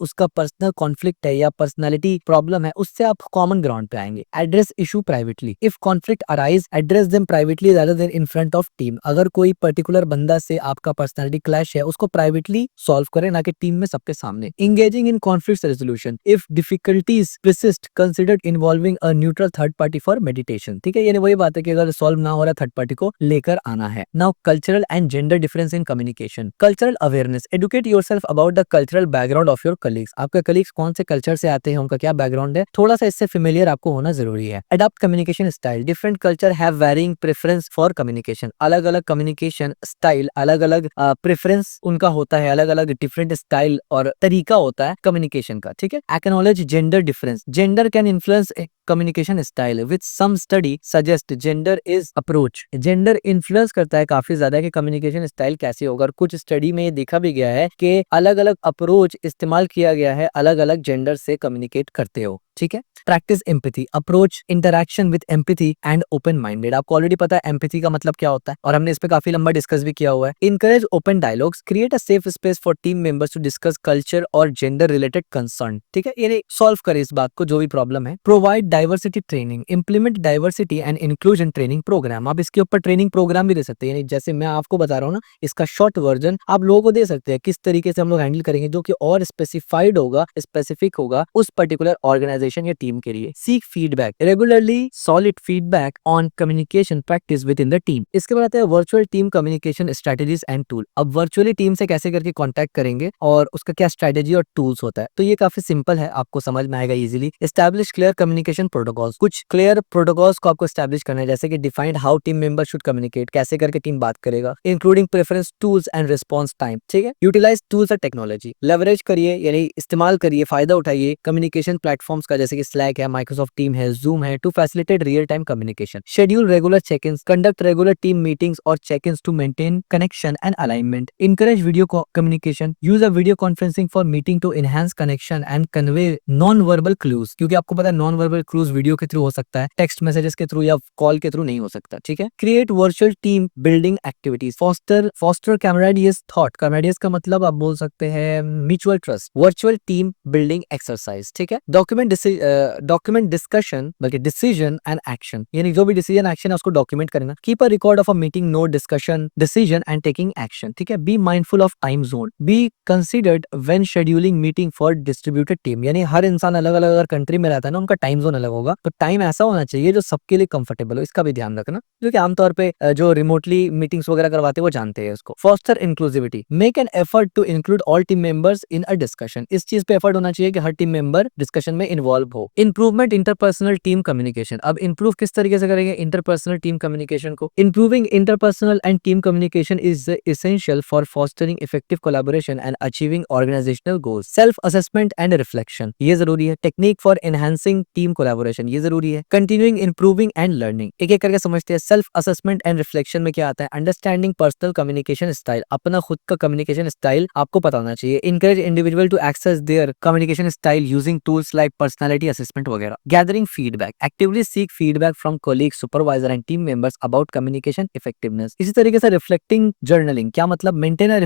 उसका पर्सनल कॉन्फ्लिक्ट है या पर्सनैलिटी प्रॉब्लम है, उससे आप कॉमन ग्राउंड पे आएंगे। Address issue privately, if conflict arise address them privately rather then in front of team. अगर कोई पर्टिकुलर बंदा से आपका पर्सनैलिटी क्लैश है, उसको प्राइवेटली सॉल्व करें, ना कि टीम में सबके सामने। Engaging in conflict resolution, if difficulties persist considered involving a neutral third party for meditation। ठीक है, यानी वही बात है कि अगर सॉल्व ना हो रहा थर्ड पार्टी को लेकर आना है। Now cultural and gender difference in communication, cultural awareness, educate yourself about the cultural background of your colleagues. आपके कलीग्स कौन से कल्चर से आते हैं, उनका क्या बैकग्राउंड है, थोड़ा सा इससे फेमिलियर आपको होना जरूरी है। Adopt communication style, different culture have varying preference for communication. अलग अलग कम्युनिकेशन स्टाइल, अलग अलग प्रेफरेंस उनका होता है, अलग अलग डिफरेंट स्टाइल और तरीका होता है कम्युनिकेशन का। ठीक है, acknowledge gender difference, gender can influence a communication style with some study suggest gender is approach। gender influence करता है काफी ज्यादा कि कम्युनिकेशन स्टाइल कैसे होगा, और कुछ स्टडी में ये देखा भी गया है कि अलग अलग अप्रोच इस्तेमाल किया गया है अलग अलग जेंडर से कम्युनिकेट करते हो। ठीक है, practice empathy, approach interaction with empathy and open minded. आपको ऑलरेडी पता है एम्पैथी का मतलब क्या होता है और हमने इस पे काफी लंबा डिस्कस भी किया हुआ है। Encourage open dialogues, create a safe space for team members to discuss culture और जेंडर रिलेटेड कंसर्न। ठीक है, यानी सॉल्व करे इस बात को जो भी प्रॉब्लम है। Provide diversity training, implement diversity and inclusion training program. आप इसके ऊपर ट्रेनिंग प्रोग्राम भी दे सकते हैं, यानी जैसे मैं आपको बता रहा हूँ ना, इसका शॉर्ट वर्जन आप लोगों को दे सकते हैं किस तरीके से हम लोग हैंडल करेंगे, जो कि और स्पेसिफाइड होगा, स्पेसिफिक होगा उस पर्टिकुलर ऑर्गेनाइजेशन या टीम के लिए। Seek feedback, regularly solid feedback on communication practice with in the team. इसके बाद आता है virtual team communication strategies and tool. अब वर्चुअली टीम से कैसे करके कॉन्टैक्ट करेंगे और उसका क्या स्ट्रेटेजी और टूल्स होता है, तो ये काफी सिंपल है, आपको समझ में आएगा easily. Establish clear communication protocols, कुछ क्लियर प्रोटोकॉल्स को आपको एस्टैब्लिश करना है, जैसे कि defined how team member should communicate, कैसे करके टीम बात करेगा, including preference tools and response time. ठीक है, यूटिलाइज टूल्स और टेक्नोलॉजी, लेवरेज करिए यानी इस्तेमाल करिए, फायदा उठाइए कम्युनिकेशन प्लेटफॉर्म्स का, जैसे कि स्लैक है, माइक्रोसॉफ्ट टीम है, जूम है, to facilitate real time communication. Schedule regular check in, conduct regular team meetings और check in to maintain connection and alignment. Encourage video communication. Use a video conferencing for meeting to enhance connection and convey non-verbal clues. क्योंकि आपको पता है non-verbal clues वीडियो के थ्रू हो सकता है, टेक्स्ट मैसेजेस के थ्रू या कॉल के थ्रू नहीं हो सकता। ठीक है, create virtual team building activities, foster camaraderie thought. Camaraderie का मतलब आप बोल सकते हैं mutual trust. Virtual team building exercise. ठीक है, डॉक्यूमेंट डिस्कशन बल्कि डिसीजन एंड एक्शन, यानी जो भी डिसीजन एक्शन है उसको डॉक्यूमेंट करना। Keep a record of a meeting, note, discussion, decision and taking action. ठीक है, be mindful of time zone, be considered when scheduling meeting for distributed team, यानी हर इंसान अलग अलग अगर कंट्री में रहता है ना, उनका टाइम जोन अलग होगा, तो टाइम ऐसा होना चाहिए जो सबके लिए कंफर्टेबल हो, इसका भी ध्यान रखना, जो कि आमतौर पे जो रिमोटली मीटिंग्स वगैरह करवाते हैं वो जानते हैं इसको। Foster inclusivity, make an effort to include all team members in a discussion, इस चीज पे एफर्ट होना चाहिए कि हर टीम मेंबर डिस्कशन में इन्वॉल्व हो। इंप्रूवमेंट इंटरपर्सनल टीम कम्युनिकेशन, अब इंप्रूव किस तरीके से करेंगे इंटरपर्सनल टीम कम्युनिकेशन को। Improving interpersonal and team communication is essential for fostering effective collaboration and achieving organizational goals. Self assessment and reflection, ये जरूरी है। Technique for enhancing team collaboration, ये जरूरी है। कंटिन्यूइंग इंप्रूविंग एंड लर्निंग, एक एक करके समझते हैं। सेल्फ असेसमेंट एंड रिफ्लेक्शन में क्या आता है, अंडरस्टैंडिंग पर्सनल कम्युनिकेशन स्टाइल, अपना खुद का कम्युनिकेशन स्टाइल आपको पता होना चाहिए। Encourage individual to assess their communication style using tools like personality assessment वगैरह। Gathering feedback, actively seek feedback from colleagues, supervisor and team members about communication effectiveness. इसी तरीके से रिफ्लेक्टिंग जर्नलिंग, क्या मतलब, maintain a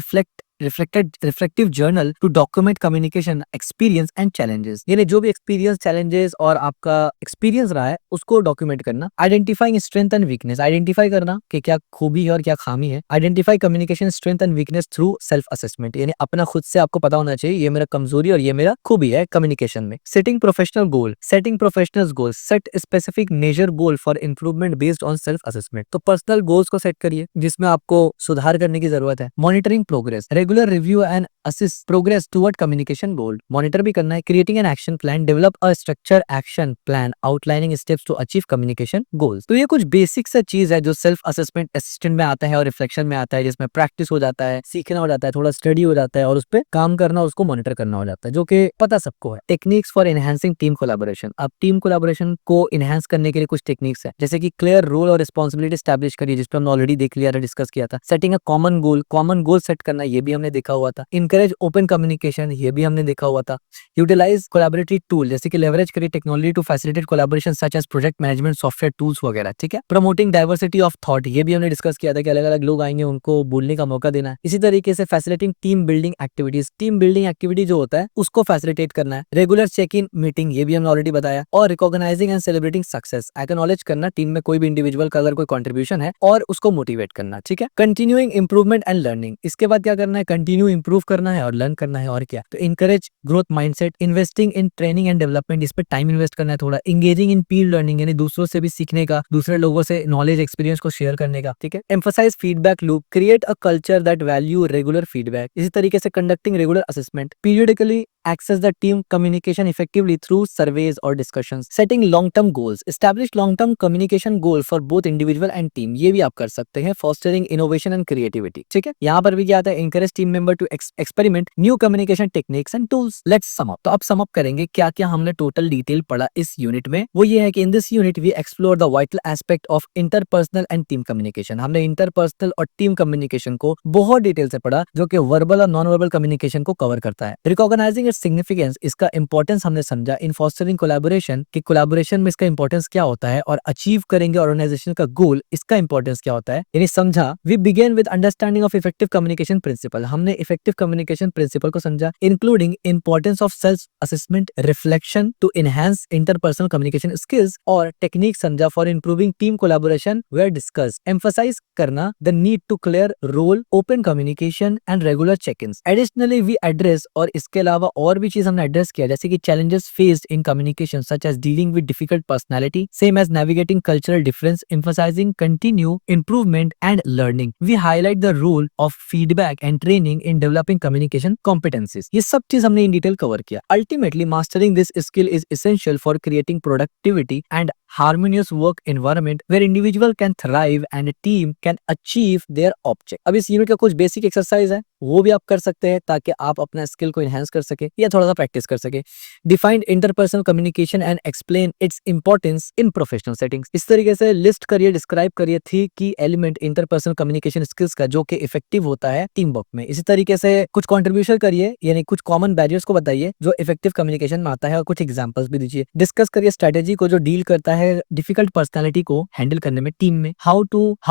reflective journal to document communication experience and challenges, यानी जो भी एक्सपीरियंस, चैलेंजेस और आपका एक्सपीरियंस रहा है उसको डॉक्यूमेंट करना। Identifying strength and weakness, identify करना कि क्या खूबी है और क्या खामी है। Identify communication strength and weakness through self assessment, यानी अपना खुद से आपको पता होना चाहिए ये मेरा कमजोरी और ये मेरा खूबी है कम्युनिकेशन में। Setting professional goal, setting professional goal, set specific major goal for improvement based on self assessment, तो पर्सनल गोल्स को सेट करिए जिसमें आपको सुधार करने की जरूरत है। Monitoring progress, regular review and assist progress toward communication goal, monitor भी करना है। Creating an action plan, develop a structure action plan outlining steps to achieve communication goals. तो ये कुछ बेसिक सा चीज है जो सेल्फ असेसमेंट असिस्टेंट में आता है और रिफ्लेक्शन में आता है, जिसमें प्रैक्टिस हो जाता है, सीखना हो जाता है, थोड़ा स्टडी हो जाता है और उस पर काम करना, उसको मॉनिटर करना हो जाता है, जो कि पता सबको है। Techniques for enhancing team collaboration, अब टीम कोलैबोरेशन को इनहेंस करने के लिए कुछ टेक्निक्स है, जैसे कि क्लियर रोल और रिस्पॉन्सिबिलिटी स्टैब्लिश करिए, जिस पर हमने ऑलरेडी देख लिया था, डिस्कस किया था। Setting a common goal set करना, ये भी हमने देखा हुआ था। इनकरेज ओपन कम्युनिकेशन, ये भी हमने देखा हुआ था। यूटिलाइज कोलैबोरेटिव टूल, जैसे कि लेवरेज करिए technology to facilitate collaboration such as project management software tools वगैरह। ठीक है, प्रमोटिंग डाइवर्सिटी ऑफ थॉट, ये भी हमने डिस्कस किया था कि अलग अलग लोग आएंगे उनको बोलने का मौका देना है। इसी तरीके से facilitating team building activities, team building activity जो होता है उसको फैसिलिटेट करना है। रेगुलर चेक इन मीटिंग, ये भी हमने ऑलरेडी बताया। और recognising and celebrating success, acknowledge करना टीम में कोई भी इंडिविजुअल का अगर कोई कंट्रीब्यूशन है और उसको मोटिवेट करना। ठीक है, कंटिन्यूइंग इंप्रूवमेंट एंड लर्निंग, इसके बाद क्या करना है, कंटिन्यू इंप्रूव करना है और लर्न करना है, और क्या। तो encourage growth mindset, investing in training and development, इस पे टाइम इन्वेस्ट करना है थोड़ा। इंगेजिंग इन पीर लर्निंग, यानी दूसरों से भी सीखने का, दूसरे लोगों से नॉलेज एक्सपीरियंस को शेयर करने का। ठीक है, emphasize feedback loop, create a culture that value regular feedback, इसी तरीके से conducting regular assessment, periodically access the team communication effectively through surveys or discussions, setting long term goals, establish long term communication goal for both individual and team, ये भी आप कर सकते हैं। fostering innovation and creativity, ठीक है, यहाँ पर भी क्या आता है, encourage team member to experiment new communication techniques and tools। let's sum up, तो अब sum up करेंगे क्या क्या हमने टोटल डिटेल पढ़ा इस यूनिट में। वो ये है कि in this unit we explore the vital aspect of interpersonal and team communication, हमने इंटरपर्सनल और टीम कम्युनिकेशन को बहुत डिटेल से पढ़ा, जो कि वर्बल और नॉन वर्बल कम्युनिकेशन को कवर करता है। रिकॉग्नाइजिंग सिग्निफिकेंस, इसका इंपॉर्टेंस हमने समझा। इन फॉस्टरिंग कोलैबोरेशन, कि कोलैबोरेशन में इसका इंपॉर्टेंस क्या होता है और अचीव करेंगे ऑर्गेनाइजेशन का गोल, इसका इंपॉर्टेंस क्या होता है, यानी समझा। We begin with understanding of effective communication principle, overall हमने इफेक्टिव कम्युनिकेशन प्रिंसिपल को समझा, including importance of self assessment, reflection to enhance interpersonal communication skills और टेक्निक समझा for improving team collaboration where discuss, emphasize करना the need to clear role, open communication and regular check ins. Additionally we address, और इसके अलावा और भी चीज हमने एड्रेस किया, जैसे कि challenges faced in communication such as dealing with difficult personality, same as navigating cultural difference, emphasizing continue improvement and learning. We highlight the role of feedback and training in developing communication competencies. ये सब चीज हमने in detail cover किया. Ultimately, mastering this skill is essential for creating productivity and harmonious work environment where individual can thrive and a team can achieve their object. अब इस यूनिट का कुछ बेसिक एक्सरसाइज है, वो भी आप कर सकते हैं ताकि आप अपना स्किल को एनहांस कर सके या थोड़ा सा प्रैक्टिस कर सके। Define interpersonal communication and explain its importance in professional settings. इस तरीके से लिस्ट करिए, डिस्क्राइब करिए थी की एलिमेंट इंटरपर्सनल कम्युनिकेशन स्किल्स का जो कि इफेक्टिव होता है टीम वर्क में। इसी तरीके से कुछ कॉन्ट्रीब्यूशन करिए, यानी कुछ कॉमन बैरियर्स को बताइए जो इफेक्टिव कम्युनिकेशन में आता है, और कुछ एग्जांपल्स भी दीजिए। डिस्कस करिए स्ट्रेटेजी को जो डील करता है डिफिकल्ट पर्सनालिटी को हैंडल करने में टीम में। How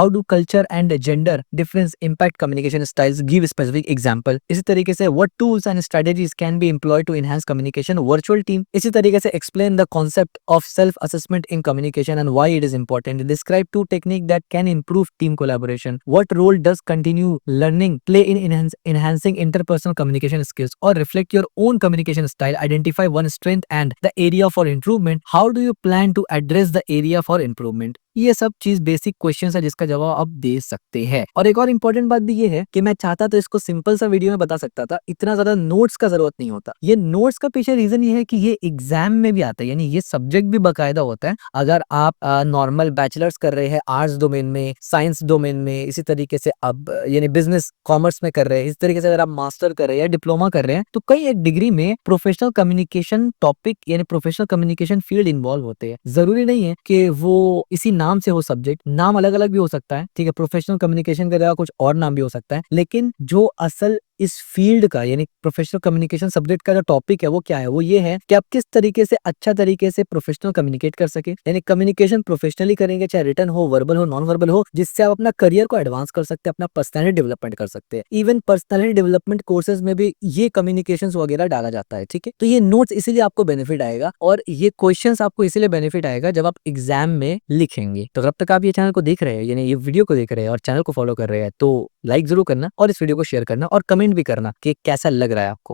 do culture and gender difference impact communication styles, give specific example. इसी तरीके से what tools and strategies can be employed to enhance communication virtual team. इसी तरीके से explain the concept of self assessment in communication and why it is important. Describe two technique that can improve team collaboration. What role does continue learning play in enhancing interpersonal communication skills, or reflect your own communication style, identify one strength and the area for improvement, how do you plan to address the area for improvement। ये सब चीज बेसिक क्वेश्चन है जिसका जवाब आप दे सकते हैं। और एक और इम्पोर्टेंट बात भी ये है कि मैं चाहता तो इसको सिंपल सा वीडियो में बता सकता था, इतना ज्यादा नोट्स का जरूरत नहीं होता। ये नोट्स का पीछे रीजन ये है कि ये एग्जाम में भी आता है, यानी ये सब्जेक्ट भी बाकायदा होता है। अगर आप नॉर्मल बैचलर्स कर रहे हैं आर्ट्स डोमेन में, साइंस डोमेन में, इसी तरीके से अब यानी बिजनेस कॉमर्स में कर रहे हैं, इस तरीके से अगर आप मास्टर कर रहे हैं या डिप्लोमा कर रहे हैं, तो कई एक डिग्री में प्रोफेशनल कम्युनिकेशन टॉपिक यानी प्रोफेशनल कम्युनिकेशन फील्ड इन्वॉल्व होते हैं। जरूरी नहीं है कि वो इसी नाम से हो, सब्जेक्ट नाम अलग अलग भी हो सकता है, ठीक है। प्रोफेशनल कम्युनिकेशन का जगह कुछ और नाम भी हो सकता है, लेकिन जो असल इस फील्ड का यानी प्रोफेशनल कम्युनिकेशन सब्जेक्ट का जो टॉपिक है वो क्या है, वो ये है कि आप किस तरीके से अच्छा तरीके से प्रोफेशनल कम्युनिकेट कर सके, यानी कम्युनिकेशन प्रोफेशनली करेंगे, चाहे रिटन हो, वर्बल हो, नॉन वर्बल हो, जिससे आप अपना करियर को एडवांस कर सकते हैं, अपना पर्सनैलिटी डेवलपमेंट कर सकते हैं। इवन पर्सनैलिटी डेवलपमेंट कोर्सेज में भी ये कम्युनिकेशन वगैरह डाला जाता है, ठीक है। तो ये नोट्स इसीलिए आपको बेनिफिट आएगा और ये क्वेश्चंस आपको इसीलिए बेनिफिट आएगा जब आप एग्जाम में लिखेंगे। तो जब तक आप ये चैनल को देख रहे हैं, यानी ये वीडियो को देख रहे हैं और चैनल को फॉलो कर रहे हैं, तो लाइक जरूर करना और इस वीडियो को शेयर करना और कमेंट भी करना कि कैसा लग रहा है आपको।